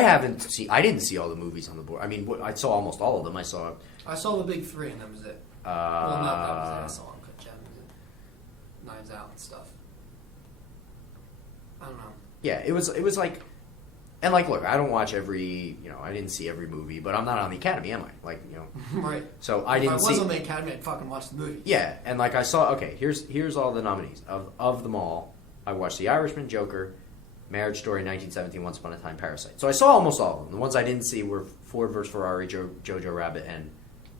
didn't see all the movies on the board. I mean, I saw almost all of them. I saw the big 3, and that was it. Well, no, that was it. I saw Uncut Gems and Knives Out and stuff. I don't know. Yeah, it was like, and, like, look, I don't watch every, I didn't see every movie, but I'm not on the Academy, am I? Like, Right. So I didn't see. If I was on the Academy, I'd fucking watch the movie. Yeah, and, like, I saw, okay, here's all the nominees. Of them all, I watched The Irishman, Joker, Marriage Story, 1917, Once Upon a Time, Parasite. So I saw almost all of them. The ones I didn't see were Ford vs. Ferrari, Jojo Rabbit, and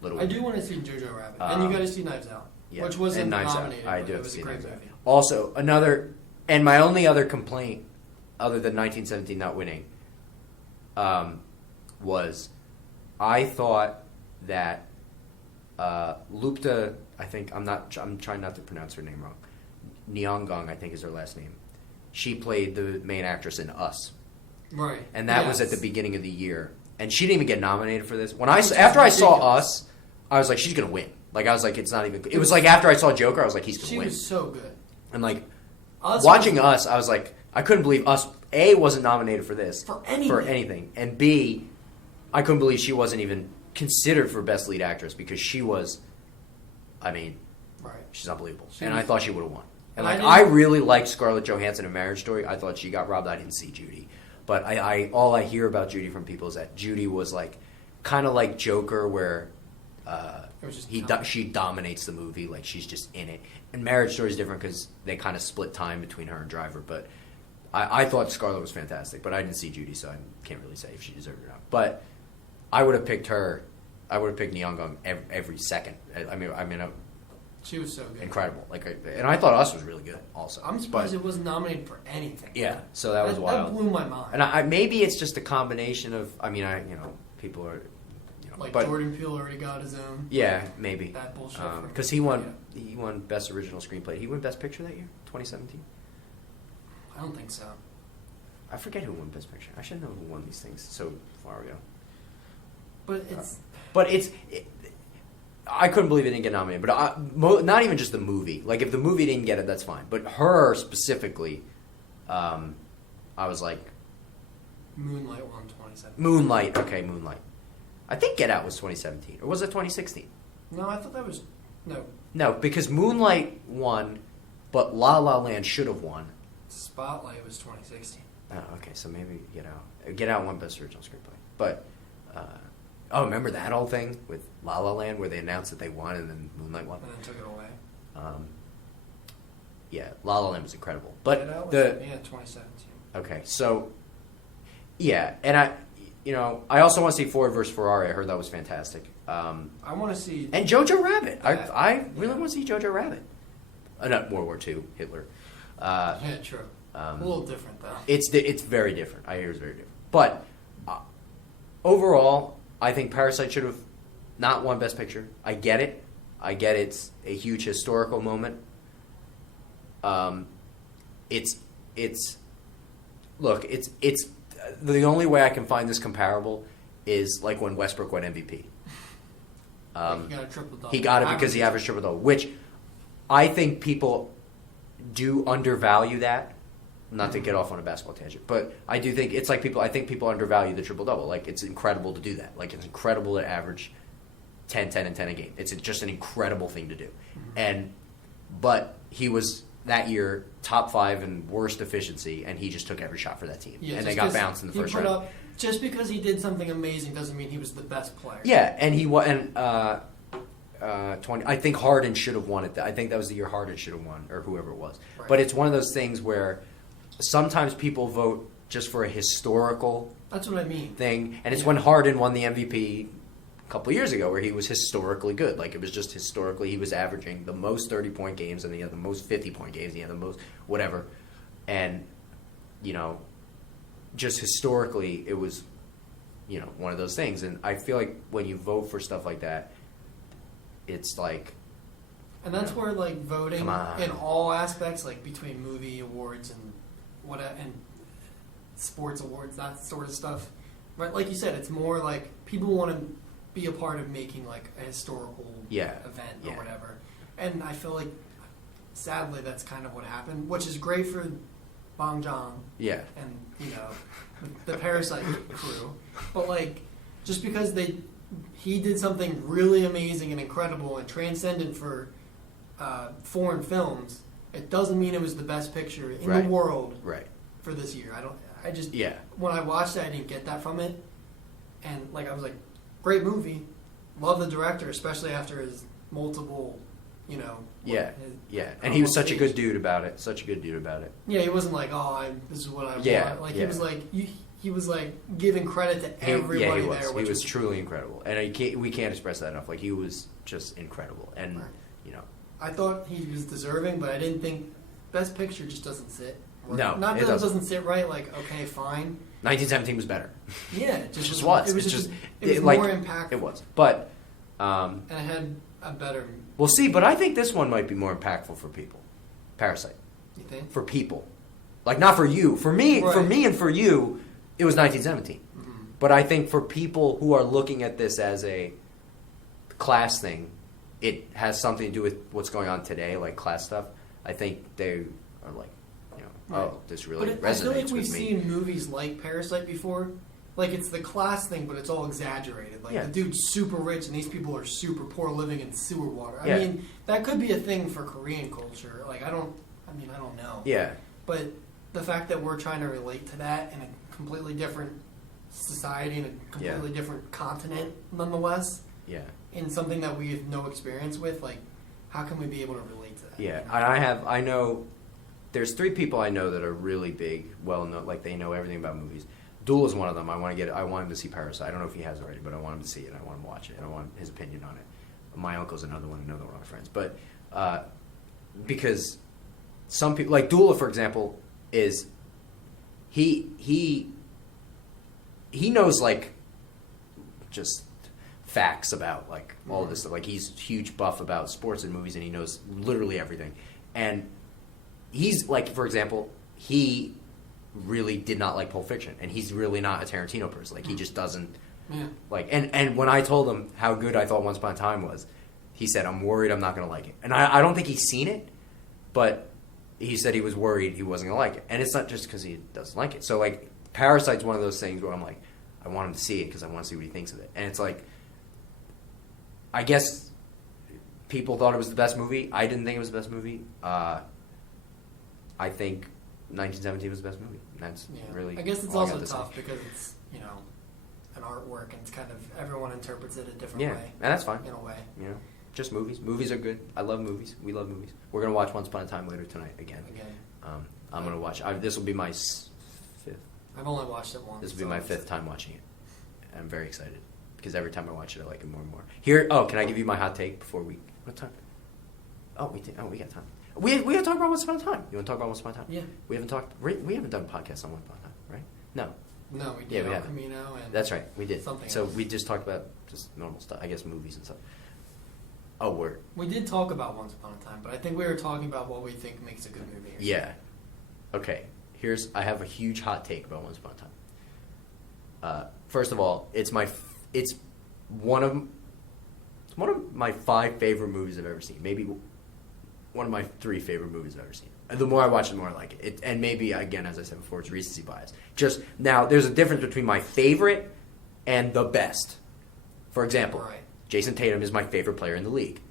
Little Women. I do want to see Jojo Rabbit, and you got to see Knives Out, which wasn't nominated. I do have to see Knives Out. movie. Also, and my only other complaint, other than 1917 not winning, was I thought that Lupta, I'm trying not to pronounce her name wrong. Nyong'ong, I think is her last name. She played the main actress in Us. Right. And that was at the beginning of the year. And she didn't even get nominated for this. After I saw Us, I was like, she's going to win. Like, I was like, it's not even... It was like after I saw Joker, I was like, he's going to win. She was so good. And, like, watching Us, I was like, I couldn't believe Us, A, wasn't nominated for this. For anything. And B, I couldn't believe she wasn't even considered for Best Lead Actress because she was, I mean, Right. she's unbelievable. And I thought she would have won. And I like, didn't- I really liked Scarlett Johansson in Marriage Story. I thought she got robbed. I didn't see Judy. But all I hear about Judy from people is that Judy was like, kind of like Joker where It was just she dominates the movie. Like, she's just in it. And Marriage Story is different because they kind of split time between her and Driver. But I thought Scarlett was fantastic. But I didn't see Judy, so I can't really say if she deserved it or not. But I would have picked her. I would have picked Nyong'ong every second. I mean, She was so good. incredible. And I thought Us was really good also. I'm surprised it wasn't nominated for anything. Yeah, so that was wild. That blew my mind. And maybe it's just a combination of. People are. Like but, Jordan Peele already got his own. Yeah, maybe. That bullshit. Because he won Best Original Screenplay. He won Best Picture that year, 2017. I don't think so. I forget who won Best Picture. I should know who won these things so far ago. But it's. I couldn't believe it didn't get nominated. But not even just the movie. Like, if the movie didn't get it, that's fine. But her specifically, I was like. Moonlight won 2017. Moonlight. Okay, Moonlight. I think Get Out was 2017. Or was it 2016? No, I thought that was. No. No, because Moonlight won, but La La Land should have won. Spotlight was 2016. Oh, okay, so maybe Get Out. Get Out won Best Original Screenplay. But, remember that whole thing with La La Land where they announced that they won and then Moonlight won? And then took it away. Yeah, La La Land was incredible. But Get Out was, 2017. Okay, so, yeah, and I also want to see Ford versus Ferrari. I heard that was fantastic. I want to see... And Jojo Rabbit. Yeah. I really want to see Jojo Rabbit. Not World War II, Hitler. Yeah, true. A little different, though. It's very different. I hear it's very different. But overall, I think Parasite should have not won Best Picture. I get it. It's a huge historical moment. It's the only way I can find this comparable is like when Westbrook won MVP. He got a triple-double. He got it because he averaged triple-double, which I think people do undervalue that. Not to get off on a basketball tangent, but I do think it's like I think people undervalue the triple-double. Like, it's incredible to do that. Like, it's incredible to average 10, 10, and 10 a game. It's just an incredible thing to do. But he was that year top 5 in worst efficiency, and he just took every shot for that team. Yeah, and they got bounced in the first round. Just because he did something amazing doesn't mean he was the best player. Yeah, and he won. 20. I think Harden should have won it. I think that was the year Harden should have won, or whoever it was. Right. But it's one of those things where sometimes people vote just for a historical. That's what I mean. Thing, and it's when Harden won the MVP a couple of years ago, where he was historically good. Like, it was just historically, he was averaging the most 30-point games, and he had the most 50-point games, he had the most whatever, and just historically, it was one of those things. And I feel like when you vote for stuff like that, it's like. And that's where, like, voting in all aspects, like between movie awards and and sports awards, that sort of stuff. Right, like you said, it's more like people want to be a part of making like a historical event or whatever. And I feel like, sadly, that's kind of what happened, which is great for Bong Joon. Yeah. And the Parasite crew, but like just because he did something really amazing and incredible and transcendent for foreign films, it doesn't mean it was the best picture in the world for this year. When I watched it, I didn't get that from it. And like I was like, great movie. Love the director, especially after his multiple, and he was such a good dude about it. Yeah, he wasn't like, this is what I want. Like, he was like, he was like giving credit to everybody there. He was truly incredible, and we can't express that enough. Like, he was just incredible, and I thought he was deserving, but I didn't think Best Picture just doesn't sit. Right. No, not that it doesn't sit right. Like, okay, fine. 1917 was better. Yeah, it just was. It was more impactful. It was, but and it had a better. We'll see, but I think this one might be more impactful for people. Parasite. You think? For people, like, not for you. For me, and for you, it was 1917. Mm-hmm. But I think for people who are looking at this as a class thing, it has something to do with what's going on today, like class stuff. I think they are like, this really resonates with me. I feel like we've seen movies like Parasite before like it's the class thing, but it's all exaggerated. Like the dude's super rich and these people are super poor, living in sewer water. I mean, that could be a thing for Korean culture. Like I don't know. Yeah. But the fact that we're trying to relate to that in a completely different society, in a completely different continent, nonetheless. Yeah. In something that we have no experience with, like, how can we be able to relate to that? Yeah, I know, there's 3 people I know that are really big, well known, like they know everything about movies. Duel is one of them. I want him to see Parasite. I don't know if he has already, but I want him to see it. I want him to watch it. And I want his opinion on it. My uncle's another one. Another one of my friends. But because some people, like Duel, for example, is he knows like just facts about like all of this stuff. Like he's huge buff about sports and movies, and he knows literally everything. And he's like, for example, he really did not like Pulp Fiction, and he's really not a Tarantino person. Like he just doesn't like. And when I told him how good I thought Once Upon a Time was, he said, "I'm worried I'm not going to like it." And I don't think he's seen it, but he said he was worried he wasn't going to like it. And it's not just because he doesn't like it. So like Parasite's one of those things where I'm like, I want him to see it because I want to see what he thinks of it. And it's like, I guess people thought it was the best movie. I didn't think it was the best movie. I think 1917 was the best movie. And that's really. I guess it's also tough because it's an artwork and it's kind of everyone interprets it a different way. Yeah, and that's fine. In a way, just movies. Movies are good. I love movies. We love movies. We're gonna watch Once Upon a Time later tonight again. I'm gonna watch. This will be my 5th. I've only watched it once. This will be my 5th time watching it. I'm very excited because every time I watch it, I like it more and more. Here, can I give you my hot take before we? What time? We got time. We have to talk about Once Upon a Time. You want to talk about Once Upon a Time? Yeah. We haven't done a podcast on Once Upon a Time, right? No. No, we did. Yeah, we have. Camino and that's right. We did. Something so else. we just talked about just normal stuff. I guess movies and stuff. Oh, word. We did talk about Once Upon a Time, but I think we were talking about what we think makes a good movie. Yeah. Okay. I have a huge hot take about Once Upon a Time. First of all, it's one of my 5 favorite movies I've ever seen. Maybe one of my 3 favorite movies I've ever seen. And the more I watch it, the more I like it. And maybe, again, as I said before, it's recency bias. Just now, there's a difference between my favorite and the best. For example, Jason Tatum is my favorite player in the league.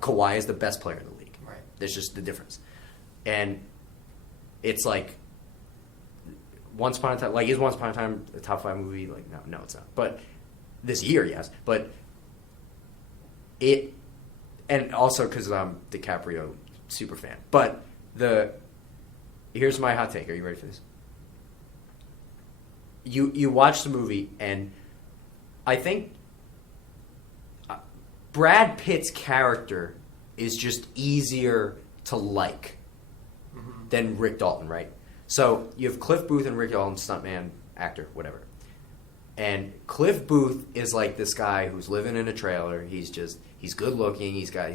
Kawhi is the best player in the league. Right. There's just the difference. And it's like Once Upon a Time. Like, is Once Upon a Time a top 5 movie? Like, no, it's not. But this year, yes. But and also because I'm DiCaprio super fan. But here's my hot take. Are you ready for this? You watch the movie, and I think Brad Pitt's character is just easier to like than Rick Dalton, right? So you have Cliff Booth and Rick Dalton, stuntman, actor, whatever. And Cliff Booth is like this guy who's living in a trailer. He's good looking. He's got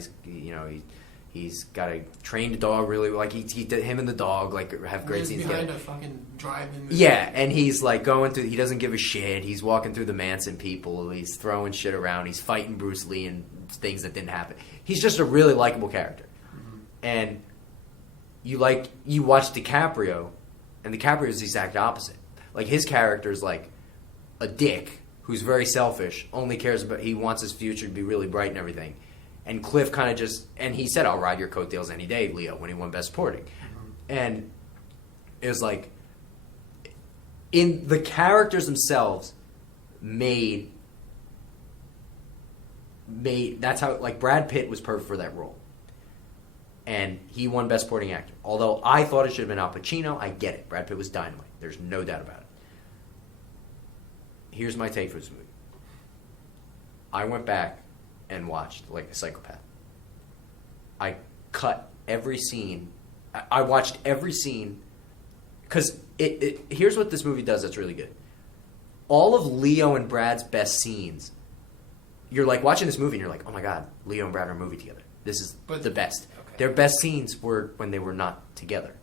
a trained dog really. Like he did him and the dog like have great scenes together. Behind a fucking drive-in movie. Yeah, and he's like going through. He doesn't give a shit. He's walking through the Manson people. He's throwing shit around. He's fighting Bruce Lee and things that didn't happen. He's just a really likable character. And you watch DiCaprio, and DiCaprio is the exact opposite. Like his character is like a dick who's very selfish, only cares about, he wants his future to be really bright and everything. And Cliff kind of just, and he said, I'll ride your coattails any day, Leo, when he won Best Supporting. And it was like, in the characters themselves made, that's how, like Brad Pitt was perfect for that role. And he won Best Supporting Actor. Although I thought it should have been Al Pacino, I get it. Brad Pitt was dynamite. There's no doubt about it. Here's my take for this movie. I went back and watched like a psychopath. I cut every scene. I watched every scene because here's what this movie does that's really good. All of Leo and Brad's best scenes, you're like watching this movie and you're like, oh my god, Leo and Brad are in a movie together. This is the best. Okay. Their best scenes were when they were not together.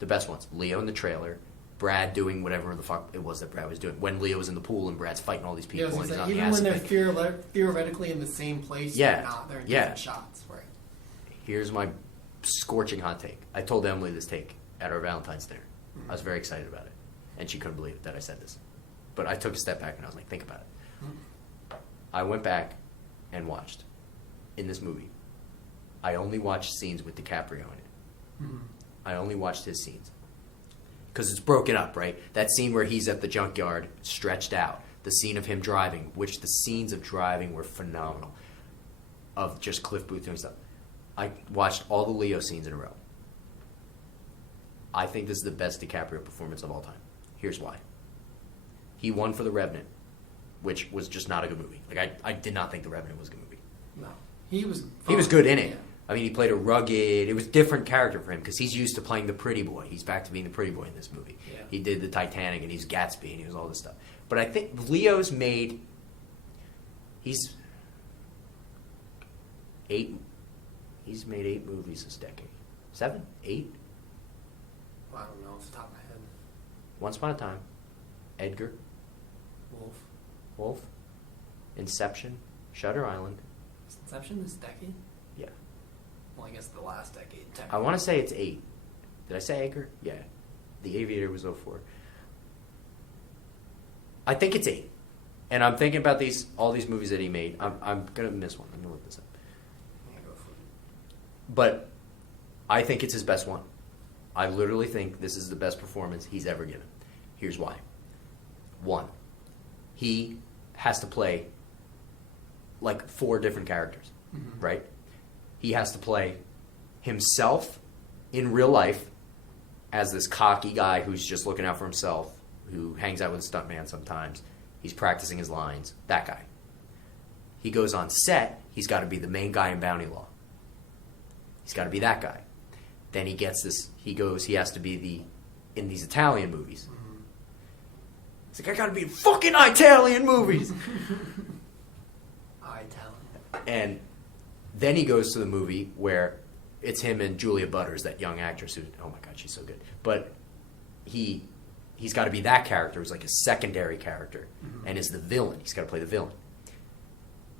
The best ones. Leo in the trailer. Brad doing whatever the fuck it was that Brad was doing. When Leo was in the pool and Brad's fighting all these people. Yeah, and he's on even the when they're theoretically in the same place, they're not. They're in different shots. Right. Here's my scorching hot take. I told Emily this take at our Valentine's dinner. I was very excited about it. And she couldn't believe that I said this. But I took a step back and I was like, think about it. I went back and watched in this movie. I only watched scenes with DiCaprio in it. Mm-hmm. I only watched his scenes. Because it's broken up, right? That scene where he's at the junkyard, stretched out. The scene of him driving, which the scenes of driving were phenomenal. Of just Cliff Booth doing stuff. I watched all the Leo scenes in a row. I think this is the best DiCaprio performance of all time. Here's why. He won for The Revenant, which was just not a good movie. Like I did not think The Revenant was a good movie. No. He was good in it. Yeah. I mean, he played a rugged... It was a different character for him because he's used to playing the pretty boy. He's back to being the pretty boy in this movie. Yeah. He did the Titanic, and he's Gatsby, and he was all this stuff. But I think Leo's made... He's made 8 movies this decade. 7? 8? Well, I don't know off the top of my head. Once Upon a Time. Edgar. Wolf. Inception. Shutter Island. Is Inception this decade? Yeah. Well, I guess the last decade. I want to say it's 8. Did I say Edgar? Yeah. The Aviator was 04. I think it's 8. And I'm thinking about all these movies that he made. I'm going to miss one. I'm going to look this up. Yeah, go for it. But I think it's his best one. I literally think this is the best performance he's ever given. Here's why. 1, he has to play like 4 different characters, right? He has to play himself in real life as this cocky guy who's just looking out for himself, who hangs out with a stuntman sometimes. He's practicing his lines, that guy. He goes on set, he's got to be the main guy in Bounty Law. He's got to be that guy. Then he gets this, he has to be in these Italian movies. He's like, I got to be in fucking Italian movies. Italian. And then he goes to the movie where it's him and Julia Butters, that young actress who, oh my God, she's so good. But he's got to be that character who's like a secondary character and is the villain. He's got to play the villain.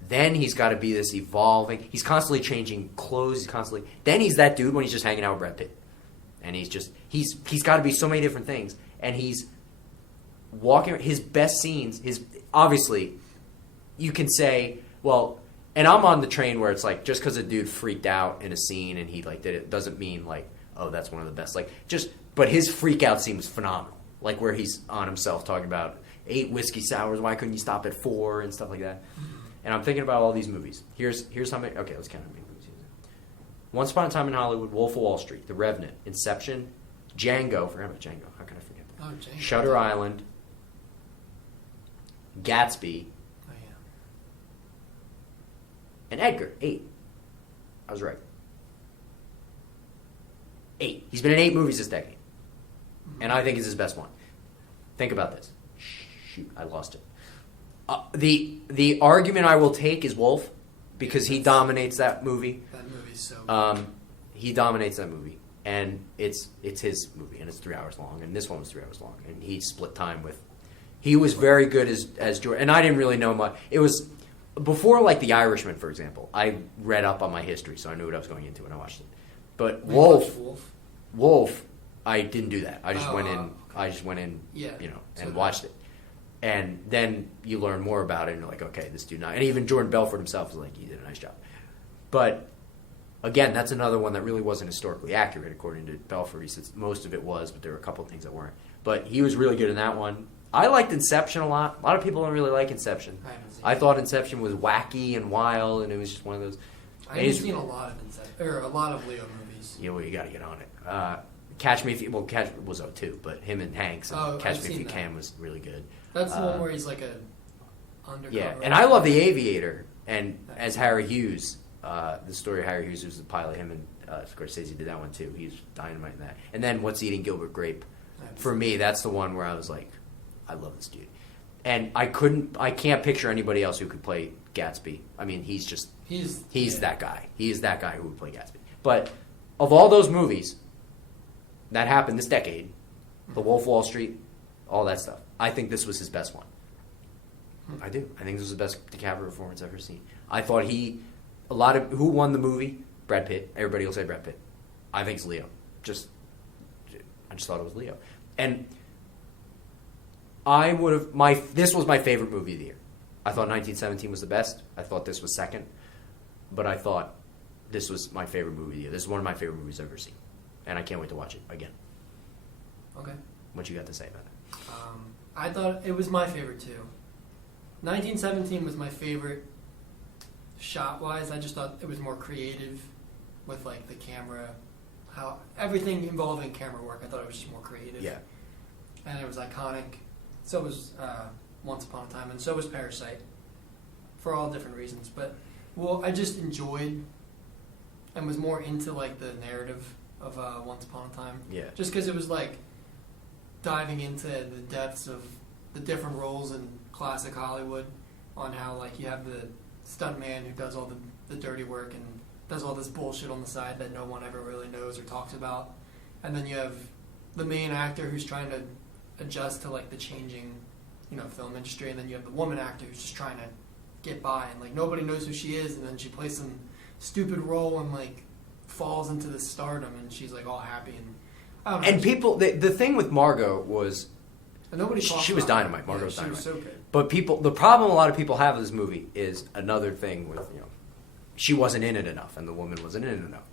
Then he's got to be this evolving. He's constantly changing clothes. Then he's that dude when he's just hanging out with Brad Pitt, and he's got to be so many different things. And he's walking his best scenes. Obviously, you can say, well, and I'm on the train where it's like just because a dude freaked out in a scene and he like did it doesn't mean like, oh, that's one of the best. But his freak out scene was phenomenal. Like where he's on himself talking about 8 whiskey sours. Why couldn't you stop at 4 and stuff like that. And I'm thinking about all these movies. Here's how many. Okay, let's count how many movies. Once Upon a Time in Hollywood, Wolf of Wall Street, The Revenant, Inception, Django. Forgot about Django. How can I forget that? Oh, Django. Shutter Island, Gatsby, Oh yeah. and Edgar. 8. I was right. 8. He's been in 8 movies this decade, and I think it's his best one. Think about this. Shoot, I lost it. The argument I will take is Wolf, because he dominates that movie. That movie's so good. He dominates that movie, and it's his movie, and it's 3 hours long, and this one was 3 hours long, and he split time with. He was very good as George, and I didn't really know much. It was before, like The Irishman, for example. I read up on my history, so I knew what I was going into when I watched it. But Wolf, I didn't do that. I just went in. Okay. I just went in, Yeah. and watched it. And then you learn more about it, and you're like, okay, this dude not. And even Jordan Belfort himself was like, he did a nice job. But again, that's another one that really wasn't historically accurate, according to Belfort. He says most of it was, but there were a couple of things that weren't. But he was really good in that one. I liked Inception a lot. A lot of people don't really like Inception. I thought Inception was wacky and wild, and it was just one of those. I haven't seen a lot of Inception, or a lot of Leo movies. Yeah, well, you got to get on it. Catch Me If You... Well, Catch was 02, but him and Hanks and Catch Me If You Can was really good. That's the one where he's like a undercover. Yeah, and I love The Aviator, and as Harry Hughes, the story of Harry Hughes was the pilot. Him and Scorsese did that one too. He's dynamite in that. And then What's Eating Gilbert Grape? For me, that's the one where I was like, I love this dude. And I can't picture anybody else who could play Gatsby. I mean, he's that guy. He is that guy who would play Gatsby. But of all those movies that happened this decade, The Wolf of Wall Street, all that stuff, I think this was his best one. I do. I think this was the best DiCaprio performance I've ever seen. I thought who won the movie? Brad Pitt. Everybody will say Brad Pitt. I think it's Leo. I just thought it was Leo. And I would have this was my favorite movie of the year. I thought 1917 was the best. I thought this was second, but I thought this was my favorite movie of the year. This is one of my favorite movies I've ever seen, and I can't wait to watch it again. Okay. What you got to say about it? I thought it was my favorite too. 1917 was my favorite shot-wise. I just thought it was more creative with like the camera, how everything involving camera work. I thought it was just more creative. Yeah. And it was iconic. So was Once Upon a Time, and so was Parasite, for all different reasons. But I just enjoyed and was more into like the narrative of Once Upon a Time. Yeah. Just because it was like diving into the depths of the different roles in classic Hollywood, on how like you have the stuntman who does all the dirty work and does all this bullshit on the side that no one ever really knows or talks about, and then you have the main actor who's trying to adjust to like the changing, film industry, and then you have the woman actor who's just trying to get by, and like nobody knows who she is, and then she plays some stupid role and like falls into this stardom, and she's like all happy, and I don't know. And people, the thing with Margot was, and nobody she was dynamite. Margot was dynamite. She was so good. But the problem a lot of people have with this movie is another thing with, she wasn't in it enough, and the woman wasn't in it enough.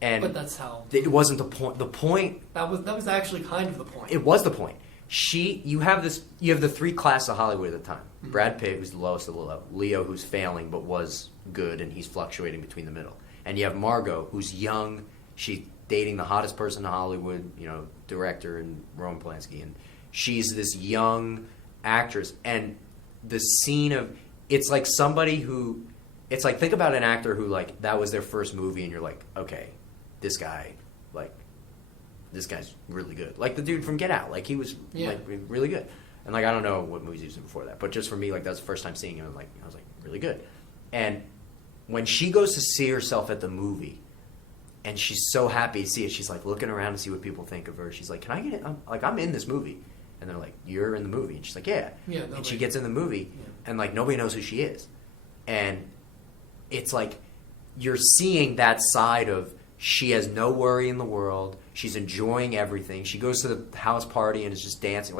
And but that's how it wasn't the point. The point that was actually kind of the point. It was the point. You have the three classes of Hollywood at the time. Mm-hmm. Brad Pitt, who's the lowest of the low. Leo, who's failing but was good, and he's fluctuating between the middle. And you have Margot, who's young. She's dating the hottest person in Hollywood, director and Roman Polanski, and she's this young actress. And the scene of it's like somebody who, it's like think about an actor who like that was their first movie, and you're like, okay, this guy's really good. Like the dude from Get Out, like he was like really good. And like I don't know what movies he was in before that, but just for me, like that was the first time seeing him. I was like really good. And when she goes to see herself at the movie, and she's so happy to see it, she's like looking around to see what people think of her. She's like, "Can I get it? I'm in this movie." And they're like, "You're in the movie," and she's like, "Yeah." And she gets in the movie, and like nobody knows who she is, and it's like you're seeing that side of. She has no worry in the world. She's enjoying everything. She goes to the house party and is just dancing.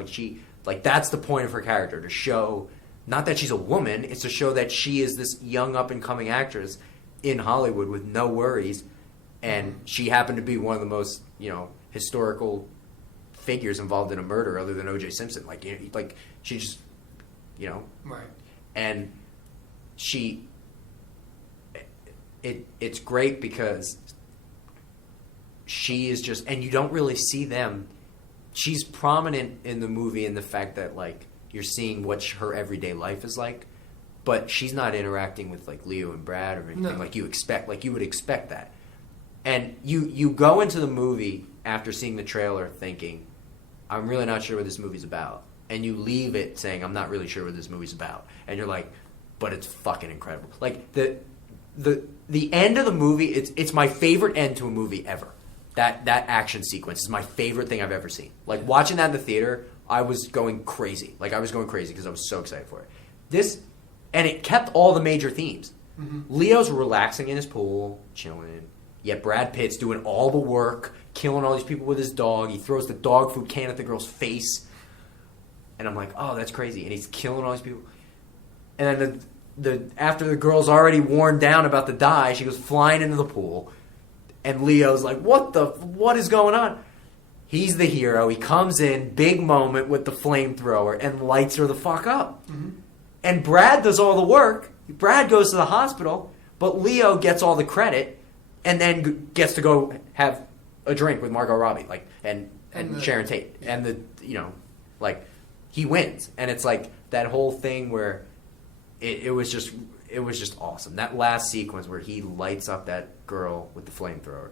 Like that's the point of her character, to show not that she's a woman, it's to show that she is this young up and coming actress in Hollywood with no worries, and she happened to be one of the most, historical figures involved in a murder other than O.J. Simpson. She just, right. And it's great because she is just, and you don't really see them. She's prominent in the movie in the fact that like you're seeing what her everyday life is like, but she's not interacting with like Leo and Brad or anything like you expect. Like you would expect that, and you go into the movie after seeing the trailer thinking, I'm really not sure what this movie's about, and you leave it saying I'm not really sure what this movie's about, and you're like, but it's fucking incredible. Like the end of the movie, it's my favorite end to a movie ever. That action sequence is my favorite thing I've ever seen. Like, watching that in the theater, I was going crazy. Like, I was going crazy because I was so excited for it. And it kept all the major themes. Mm-hmm. Leo's relaxing in his pool, chilling. Yet Brad Pitt's doing all the work, killing all these people with his dog. He throws the dog food can at the girl's face. And I'm like, oh, that's crazy. And he's killing all these people. And then after the girl's already worn down about to die, she goes flying into the pool. And Leo's like, what is going on? He's the hero. He comes in, big moment with the flamethrower, and lights her the fuck up. Mm-hmm. And Brad does all the work. Brad goes to the hospital, but Leo gets all the credit, and then gets to go have a drink with Margot Robbie, and Sharon Tate, and he wins. And it's like that whole thing where it was just awesome. That last sequence where he lights up that girl with the flamethrower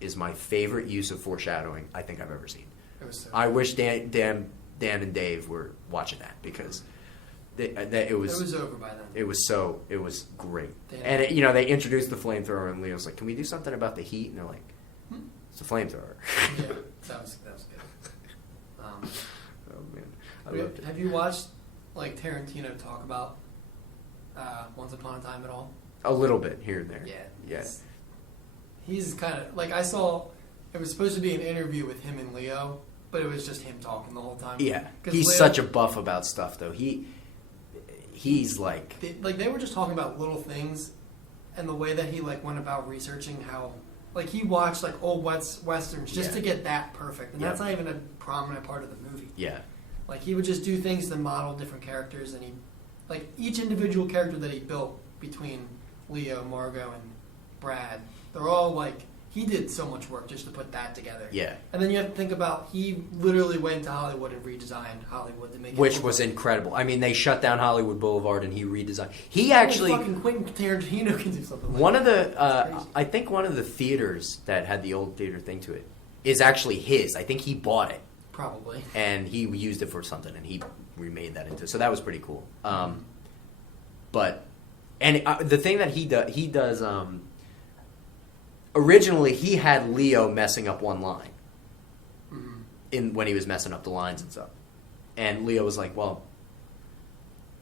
is my favorite use of foreshadowing I think I've ever seen. I wish Dan and Dave were watching that because it was over by then. It was great. And they introduced the flamethrower, and Leo's like, "Can we do something about the heat?" And they're like, "It's a flamethrower." Yeah, that was good. Oh man, I loved it. Have you watched like Tarantino talk about Once Upon a Time at all? A little bit here and there. Yeah. He's kind of like, I saw it was supposed to be an interview with him and Leo, but it was just him talking the whole time. Yeah, 'Cause he's Leo, such a buff about stuff, though. He's like... They were just talking about little things, and the way that he like went about researching how, like he watched like old westerns just to get that perfect, and that's not even a prominent part of the movie. Yeah. Like he would just do things to model different characters, and he, like each individual character that he built between Leo, Margot, and Brad, they're all like, he did so much work just to put that together. Yeah. And then you have to think about, he literally went to Hollywood and redesigned Hollywood to make it Which was incredible. I mean, they shut down Hollywood Boulevard and he redesigned. He actually... Fucking Quentin Tarantino can do something like one that. of the... I think one of the theaters that had the old theater thing to it is actually his. I think he bought it. Probably. And he used it for something and he remade that into... So that was pretty cool. But... And the thing that he does... Originally, he had Leo messing up one line when he was messing up the lines and stuff. And Leo was like, well,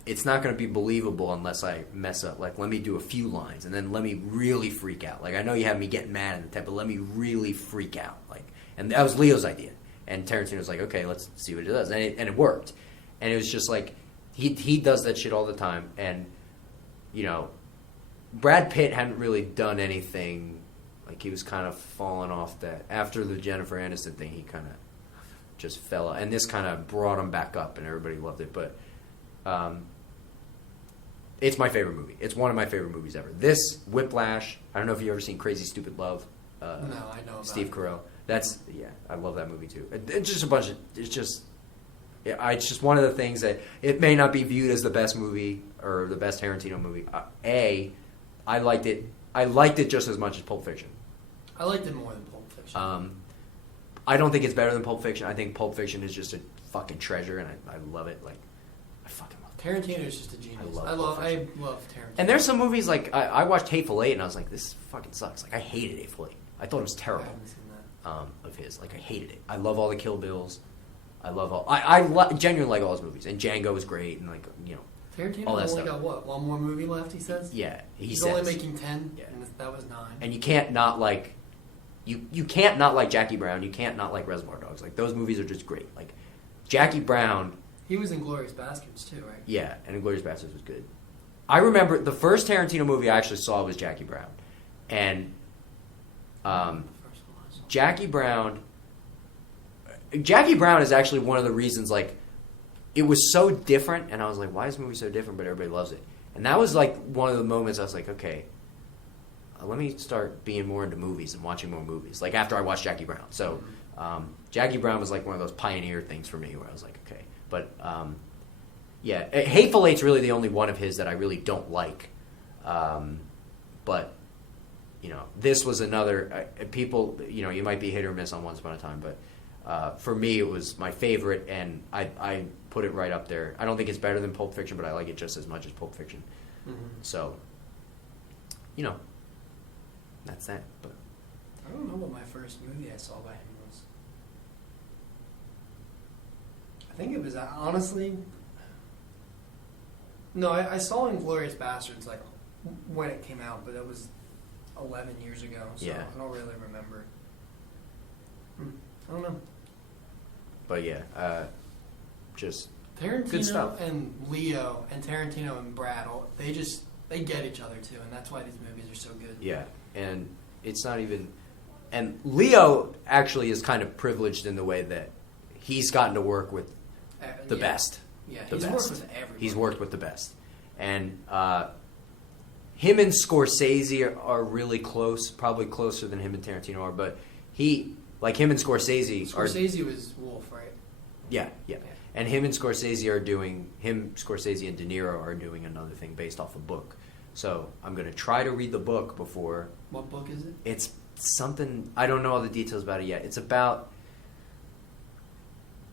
it's not going to be believable unless I mess up. Like, let me do a few lines, and then let me really freak out. Like, I know you have me getting mad at the time, but let me really freak out. Like, and that was Leo's idea. And Tarantino was like, okay, let's see what it does. And it worked. And it was just like, he does that shit all the time. And, you know, Brad Pitt hadn't really done anything... Like, he was kind of falling off that. After the Jennifer Aniston thing, he kind of just fell out. And this kind of brought him back up, and everybody loved it. But it's my favorite movie. It's one of my favorite movies ever. This, Whiplash, I don't know if you've ever seen Crazy Stupid Love. No, I know about Steve it. Carell. That's, I love that movie, too. It's just a bunch of, it's just one of the things that, it may not be viewed as the best movie, or the best Tarantino movie. I liked it just as much as Pulp Fiction. I liked it more than Pulp Fiction. I don't think it's better than Pulp Fiction. I think Pulp Fiction is just a fucking treasure, and I love it. Like, I fucking love it. Tarantino is just a genius. I love Tarantino. And there's some movies, like, I watched Hateful Eight, and I was like, this fucking sucks. Like, I hated Hateful Eight. I thought it was terrible. I haven't seen that. Of his. Like, I hated it. I love all the Kill Bills. I love all... I genuinely like all his movies. And Django is great, and, like, you know... Tarantino all that only stuff. got, what, one more movie left, he says? Yeah, He's says. only making 10, Yeah. and that was 9. And you can't not like... You can't not like Jackie Brown. You can't not like Reservoir Dogs. Like, those movies are just great. Like, Jackie Brown... He was in Glorious Bastards, too, right? Yeah, and Inglourious Basterds was good. I remember the first Tarantino movie I actually saw was Jackie Brown. And The first one I saw. Jackie Brown is actually one of the reasons, like, it was so different, and I was like, why is this movie so different, but everybody loves it? And that was, like, one of the moments I was like, okay, let me start being more into movies and watching more movies, like, after I watched Jackie Brown. So, Jackie Brown was, like, one of those pioneer things for me where I was like, okay. But, yeah, Hateful Eight's really the only one of his that I really don't like. But, you know, this was another, people, you know, you might be hit or miss on Once Upon a Time, but for me, it was my favorite, and I put it right up there. I don't think it's better than Pulp Fiction, but I like it just as much as Pulp Fiction. Mm-hmm. So, you know, that's that. But I don't know what my first movie I saw by him was. I think it was, honestly... No, I saw Inglourious Bastards, like, when it came out, but it was 11 years ago, so Yeah. I don't really remember. I don't know. But yeah, just Tarantino good stuff. and Leo and Tarantino and Brad, they get each other too, and that's why these movies are so good. Yeah, and it's not even... And Leo actually is kind of privileged in the way that he's gotten to work with the best. Yeah, The he's best. worked with everyone. He's worked with the best. And him and Scorsese are really close, probably closer than him and Tarantino are, but him and Scorsese are... Scorsese was Wolf, right? Yeah. And him and Scorsese Scorsese and De Niro are doing another thing based off a book. So I'm going to try to read the book before... What book is it? It's something... I don't know all the details about it yet. It's about...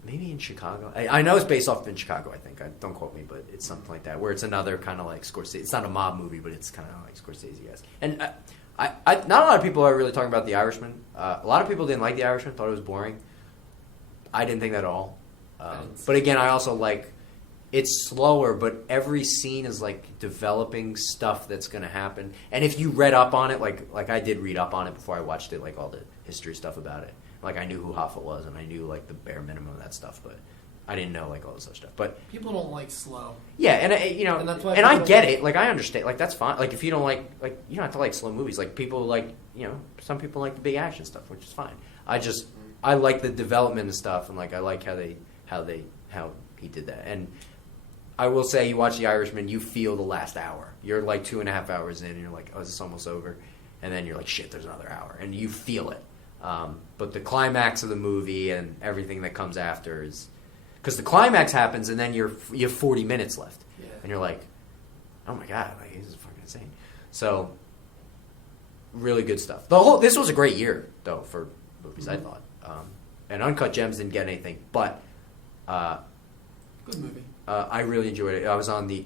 Maybe in Chicago. I know it's based off in Chicago, I think. Don't quote me, but it's something like that. Where it's another kind of like Scorsese. It's not a mob movie, but it's kind of like Scorsese-esque. And not a lot of people are really talking about The Irishman. A lot of people didn't like The Irishman, thought it was boring. I didn't think that at all. But again, I also like... It's slower, but every scene is like developing stuff that's going to happen. And if you read up on it, like I did read up on it before I watched it, like all the history stuff about it. Like, I knew who Hoffa was, and I knew, like, the bare minimum of that stuff, but I didn't know, like, all this other stuff. But people don't like slow. yeah, and, you know, And that's why and I people get don't- it. Like, I understand. Like, that's fine. Like, if you don't like, you don't have to like slow movies. Like, people like, you know, some people like the big action stuff, which is fine. I like the development and stuff, and, like, I like how he did that. And I will say, you watch The Irishman, you feel the last hour. You're, like, 2.5 hours in, and you're like, oh, is this almost over? And then you're like, shit, there's another hour. And you feel it. But the climax of the movie and everything that comes after is... Because the climax happens, and then you have 40 minutes left. Yeah. And you're like, oh my God, like, this is fucking insane. So, really good stuff. This was a great year, though, for movies, I thought. And Uncut Gems didn't get anything, but... Good movie. I really enjoyed it. I was on the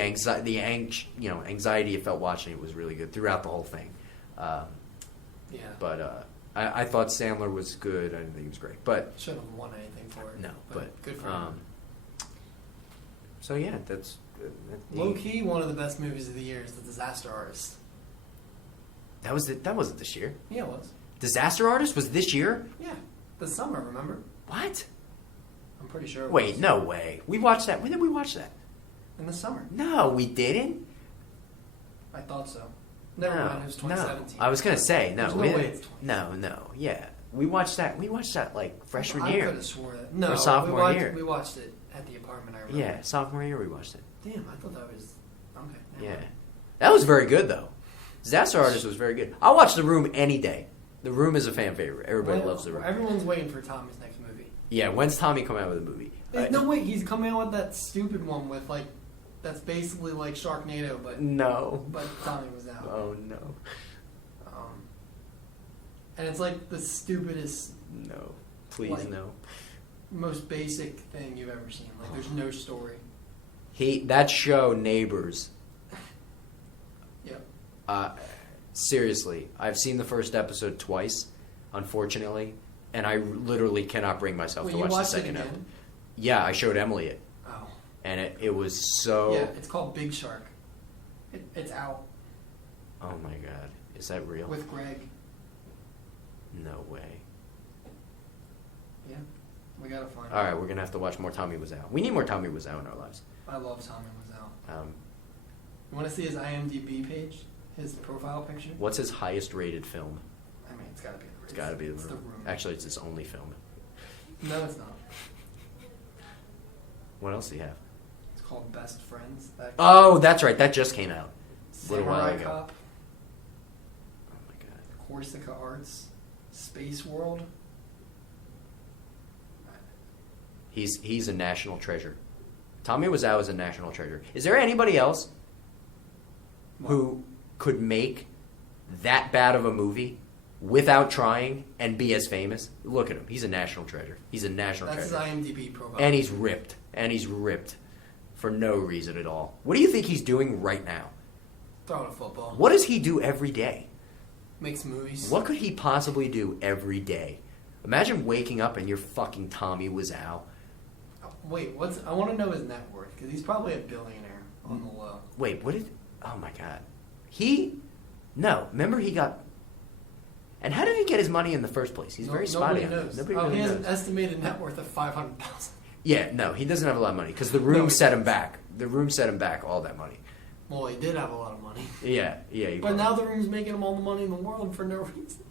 anxiety I felt watching it was really good throughout the whole thing. Yeah. But I thought Sandler was good. I didn't think he was great, but Shouldn't have won anything for it. no. But good for him. So yeah, that's Low key, one of the best movies of the year is The Disaster Artist. That wasn't this year. Yeah, it was. Disaster Artist was this year. Yeah, the summer. Remember? What? I'm pretty sure. It Wait, was. no way. We watched that. When did we watch that? In the summer. No, we didn't. I thought so. Never mind. It was 2017. No. I was gonna say no. There's no we way didn't. it's 2017. No. Yeah, we watched that. We watched that like freshman I year. could have swore that. No, Or sophomore year. We watched it at the apartment. I remember. Yeah, sophomore year we watched it. Damn, I thought that was okay. never Yeah, mind. that was very good though. Disaster Artist was very good. I'll watch The Room any day. The Room is a fan favorite. Everybody loves The Room. Everyone's waiting for Tommy's next movie. Yeah, when's Tommy coming out with a movie? There's no way he's coming out with that stupid one with like that's basically like Sharknado, but No. Tommy was out. Oh no. And it's like the stupidest, No. Please Like- no. most basic thing you've ever seen. Like there's no story. That show Neighbors. Yep. Seriously, I've seen the first episode twice, unfortunately, and I literally cannot bring myself Wait, to you watch the watched it second again? episode. Yeah, I showed Emily it, Oh. and it was so. Yeah, it's called Big Shark. It's out Oh my God, is that real? with Greg. No way. Yeah, we gotta find. All right, we're gonna have to watch more Tommy Was Out. We need more Tommy Was Out in our lives. I love Tommy Was Out. Um, You want to see his IMDb page? His profile picture? what's his highest rated film? I mean, it's gotta be. It's got to be it's The Room. Room. Actually, it's his only film. No, it's not. What else do you have? It's called Best Friends. Oh, that's right. That just came out. a little while Samurai ago. Cop, Oh my God. Corsica Arts, Space World. He's a national treasure. Tommy Wiseau is a national treasure. Is there anybody else who could make that bad of a movie without trying and be as famous? Look at him. He's a national treasure. He's a national That's his treasure. IMDb profile. And he's ripped. And he's ripped for no reason at all. What do you think he's doing right now? Throwing a football. What does he do every day? Makes movies. What could he possibly do every day? Imagine waking up and you're fucking Tommy Wiseau. Wait, I want to know his net worth because he's probably a billionaire on the low. Wait, what did... Oh my God. No, remember he got... And how did he get his money in the first place? He's very spotty. Nobody on it. knows. Nobody He really has an knows. estimated net worth of $500,000. Yeah, no, he doesn't have a lot of money because the room No, he set him doesn't. back. The room set him back all that money. Well, he did have a lot of money, Yeah. He but was. now the room's making him all the money in the world for no reason.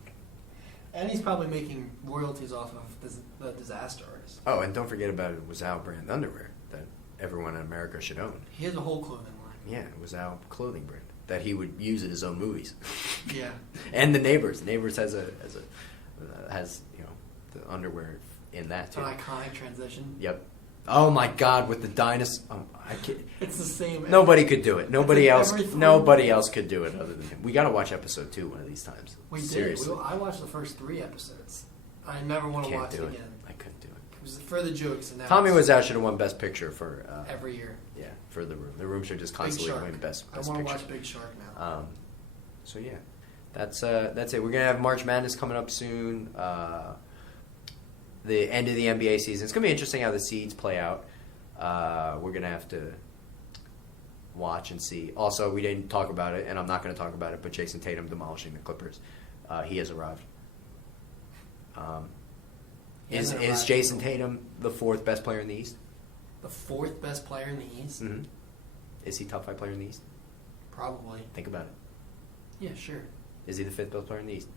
And he's probably making royalties off of the Disaster Artist. Oh, and don't forget about Wiseau brand underwear that everyone in America should own. He has a whole clothing line. Yeah, Wiseau clothing brand that he would use in his own movies. Yeah. And the Neighbors. Neighbors has the underwear in that It's too. an iconic transition. Yep. Oh my God, with the dinosaur. I can't. It's the same. Nobody could do it. Nobody like else. every 3 Nobody minutes. else could do it other than him. We got to watch episode 2 one of these times. We did. Seriously. I watched the first 3 episodes. I never want to Can't watch do it it. again. I couldn't do it. It was for the jokes. And now Tommy it's Wiseau should have won Best Picture for every year. yeah, for The Room. The Room should just Big constantly Shark. win Best I Picture. want to watch Big Shark now. So yeah, that's it. We're gonna have March Madness coming up soon. The end of the NBA season. It's gonna be interesting how the seeds play out. We're gonna have to watch and see. Also, we didn't talk about it, and I'm not gonna talk about it. But Jason Tatum demolishing the Clippers. He has arrived. He Is hasn't arrived. Jason Tatum the 4th best player in the East? The 4th best player in the East? Mm-hmm. Is he top 5 player in the East? Probably. Think about it. Yeah, sure. Is he the 5th best player in the East?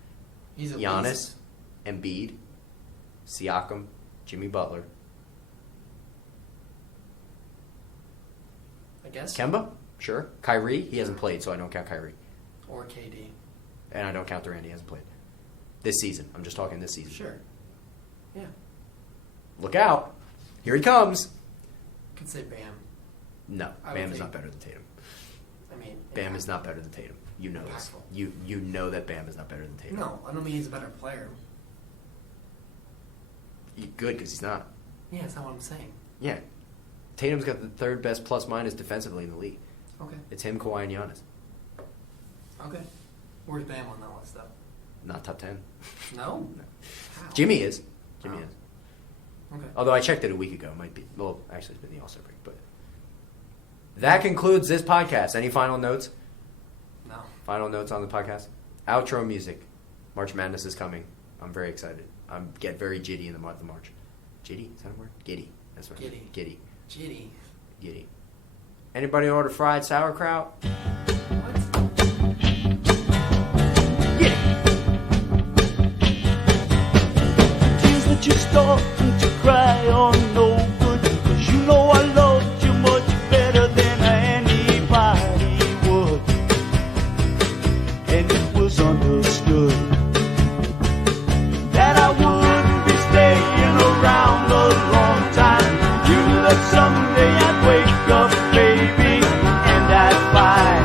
He's at Giannis, least. Embiid, Siakam, Jimmy Butler, I guess. Kemba, sure. Kyrie, he hasn't played, so I don't count Kyrie. Or KD. And I don't count Durant, he hasn't played. This season. I'm just talking this season. Sure. Yeah. Look out. Here he comes. Could say Bam. No, I would Bam is think- not better than Tatum. I mean, Bam is not better than Tatum. You know this. Impactful. You know that Bam is not better than Tatum. No, I don't mean he's a better player. Good, because he's not. Yeah, that's not what I'm saying. Yeah. Tatum's got the 3rd best plus-minus defensively in the league. Okay. It's him, Kawhi, and Giannis. Okay. Where's Bam on that list, though? Not top 10. No? How? Jimmy is. Jimmy Oh. is. Okay. Although I checked it a week ago. It might be. Well, actually, it's been the All-Star break. But that concludes this podcast. Any final notes? No. Final notes on the podcast? Outro music. March Madness is coming. I'm very excited. I get very giddy in the month of March. Giddy? Is that a word? Giddy. That's what Giddy. Giddy. Giddy. Giddy. Anybody order fried sauerkraut? What? Tears that you're starting to cry are no good, 'cause you know I loved you much better than anybody would. And it was understood that I wouldn't be staying around a long time. You knew that someday I'd wake up, baby, and I'd find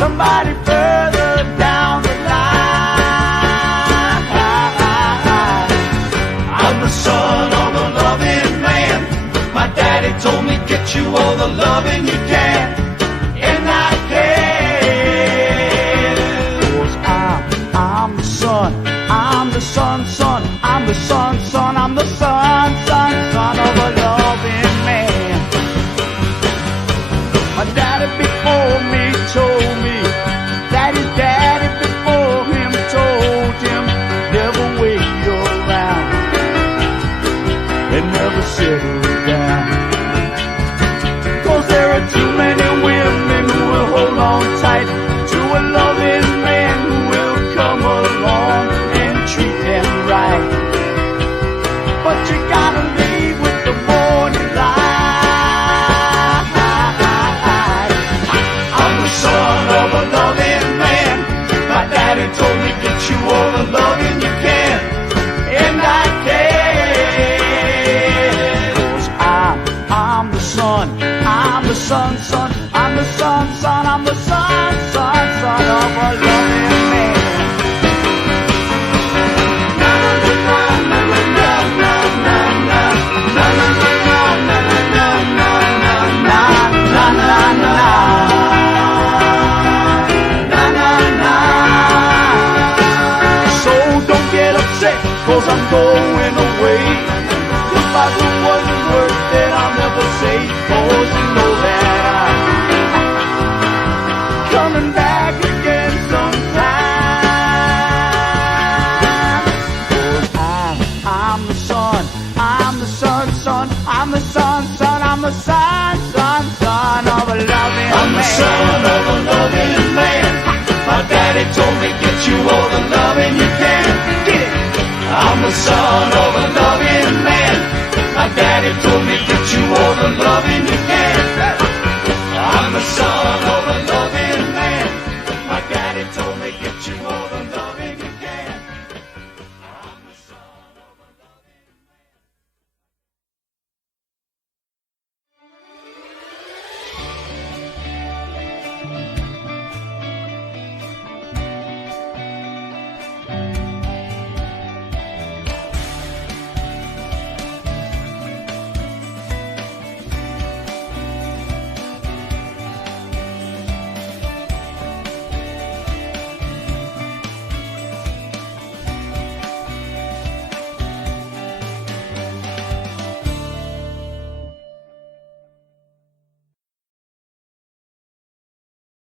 somebody further down the line. I'm the son of a loving man. My daddy told me get you all the loving you can, and I can. 'Cause I'm the son, I'm the son, I'm the son, I'm the son of a loving man. My daddy before me told me that his daddy before him told him never wait around and never settle down. 'Cause there are too many women who will hold on tight to a loving man who will come along and treat them right. But you gotta leave with the morning light. I'm the son of a loving man. My daddy told me get you all the loving you can, and I can. 'Cause I'm the son, I'm the son, I'm the son, I'm the son of a loving man. So don't get upset, 'cause I'm going away. If I do one word that I'll never say, 'cause you know that I'm coming back again sometime. 'Cause I'm the son, I'm the son, I'm the son, I'm the son of a loving man. I'm the son of a loving man. My daddy told me get you all the loving you can. Get it. I'm the son of a loving man. My daddy told me get you all the loving you can. I'm the son of a loving man. My daddy told me get you all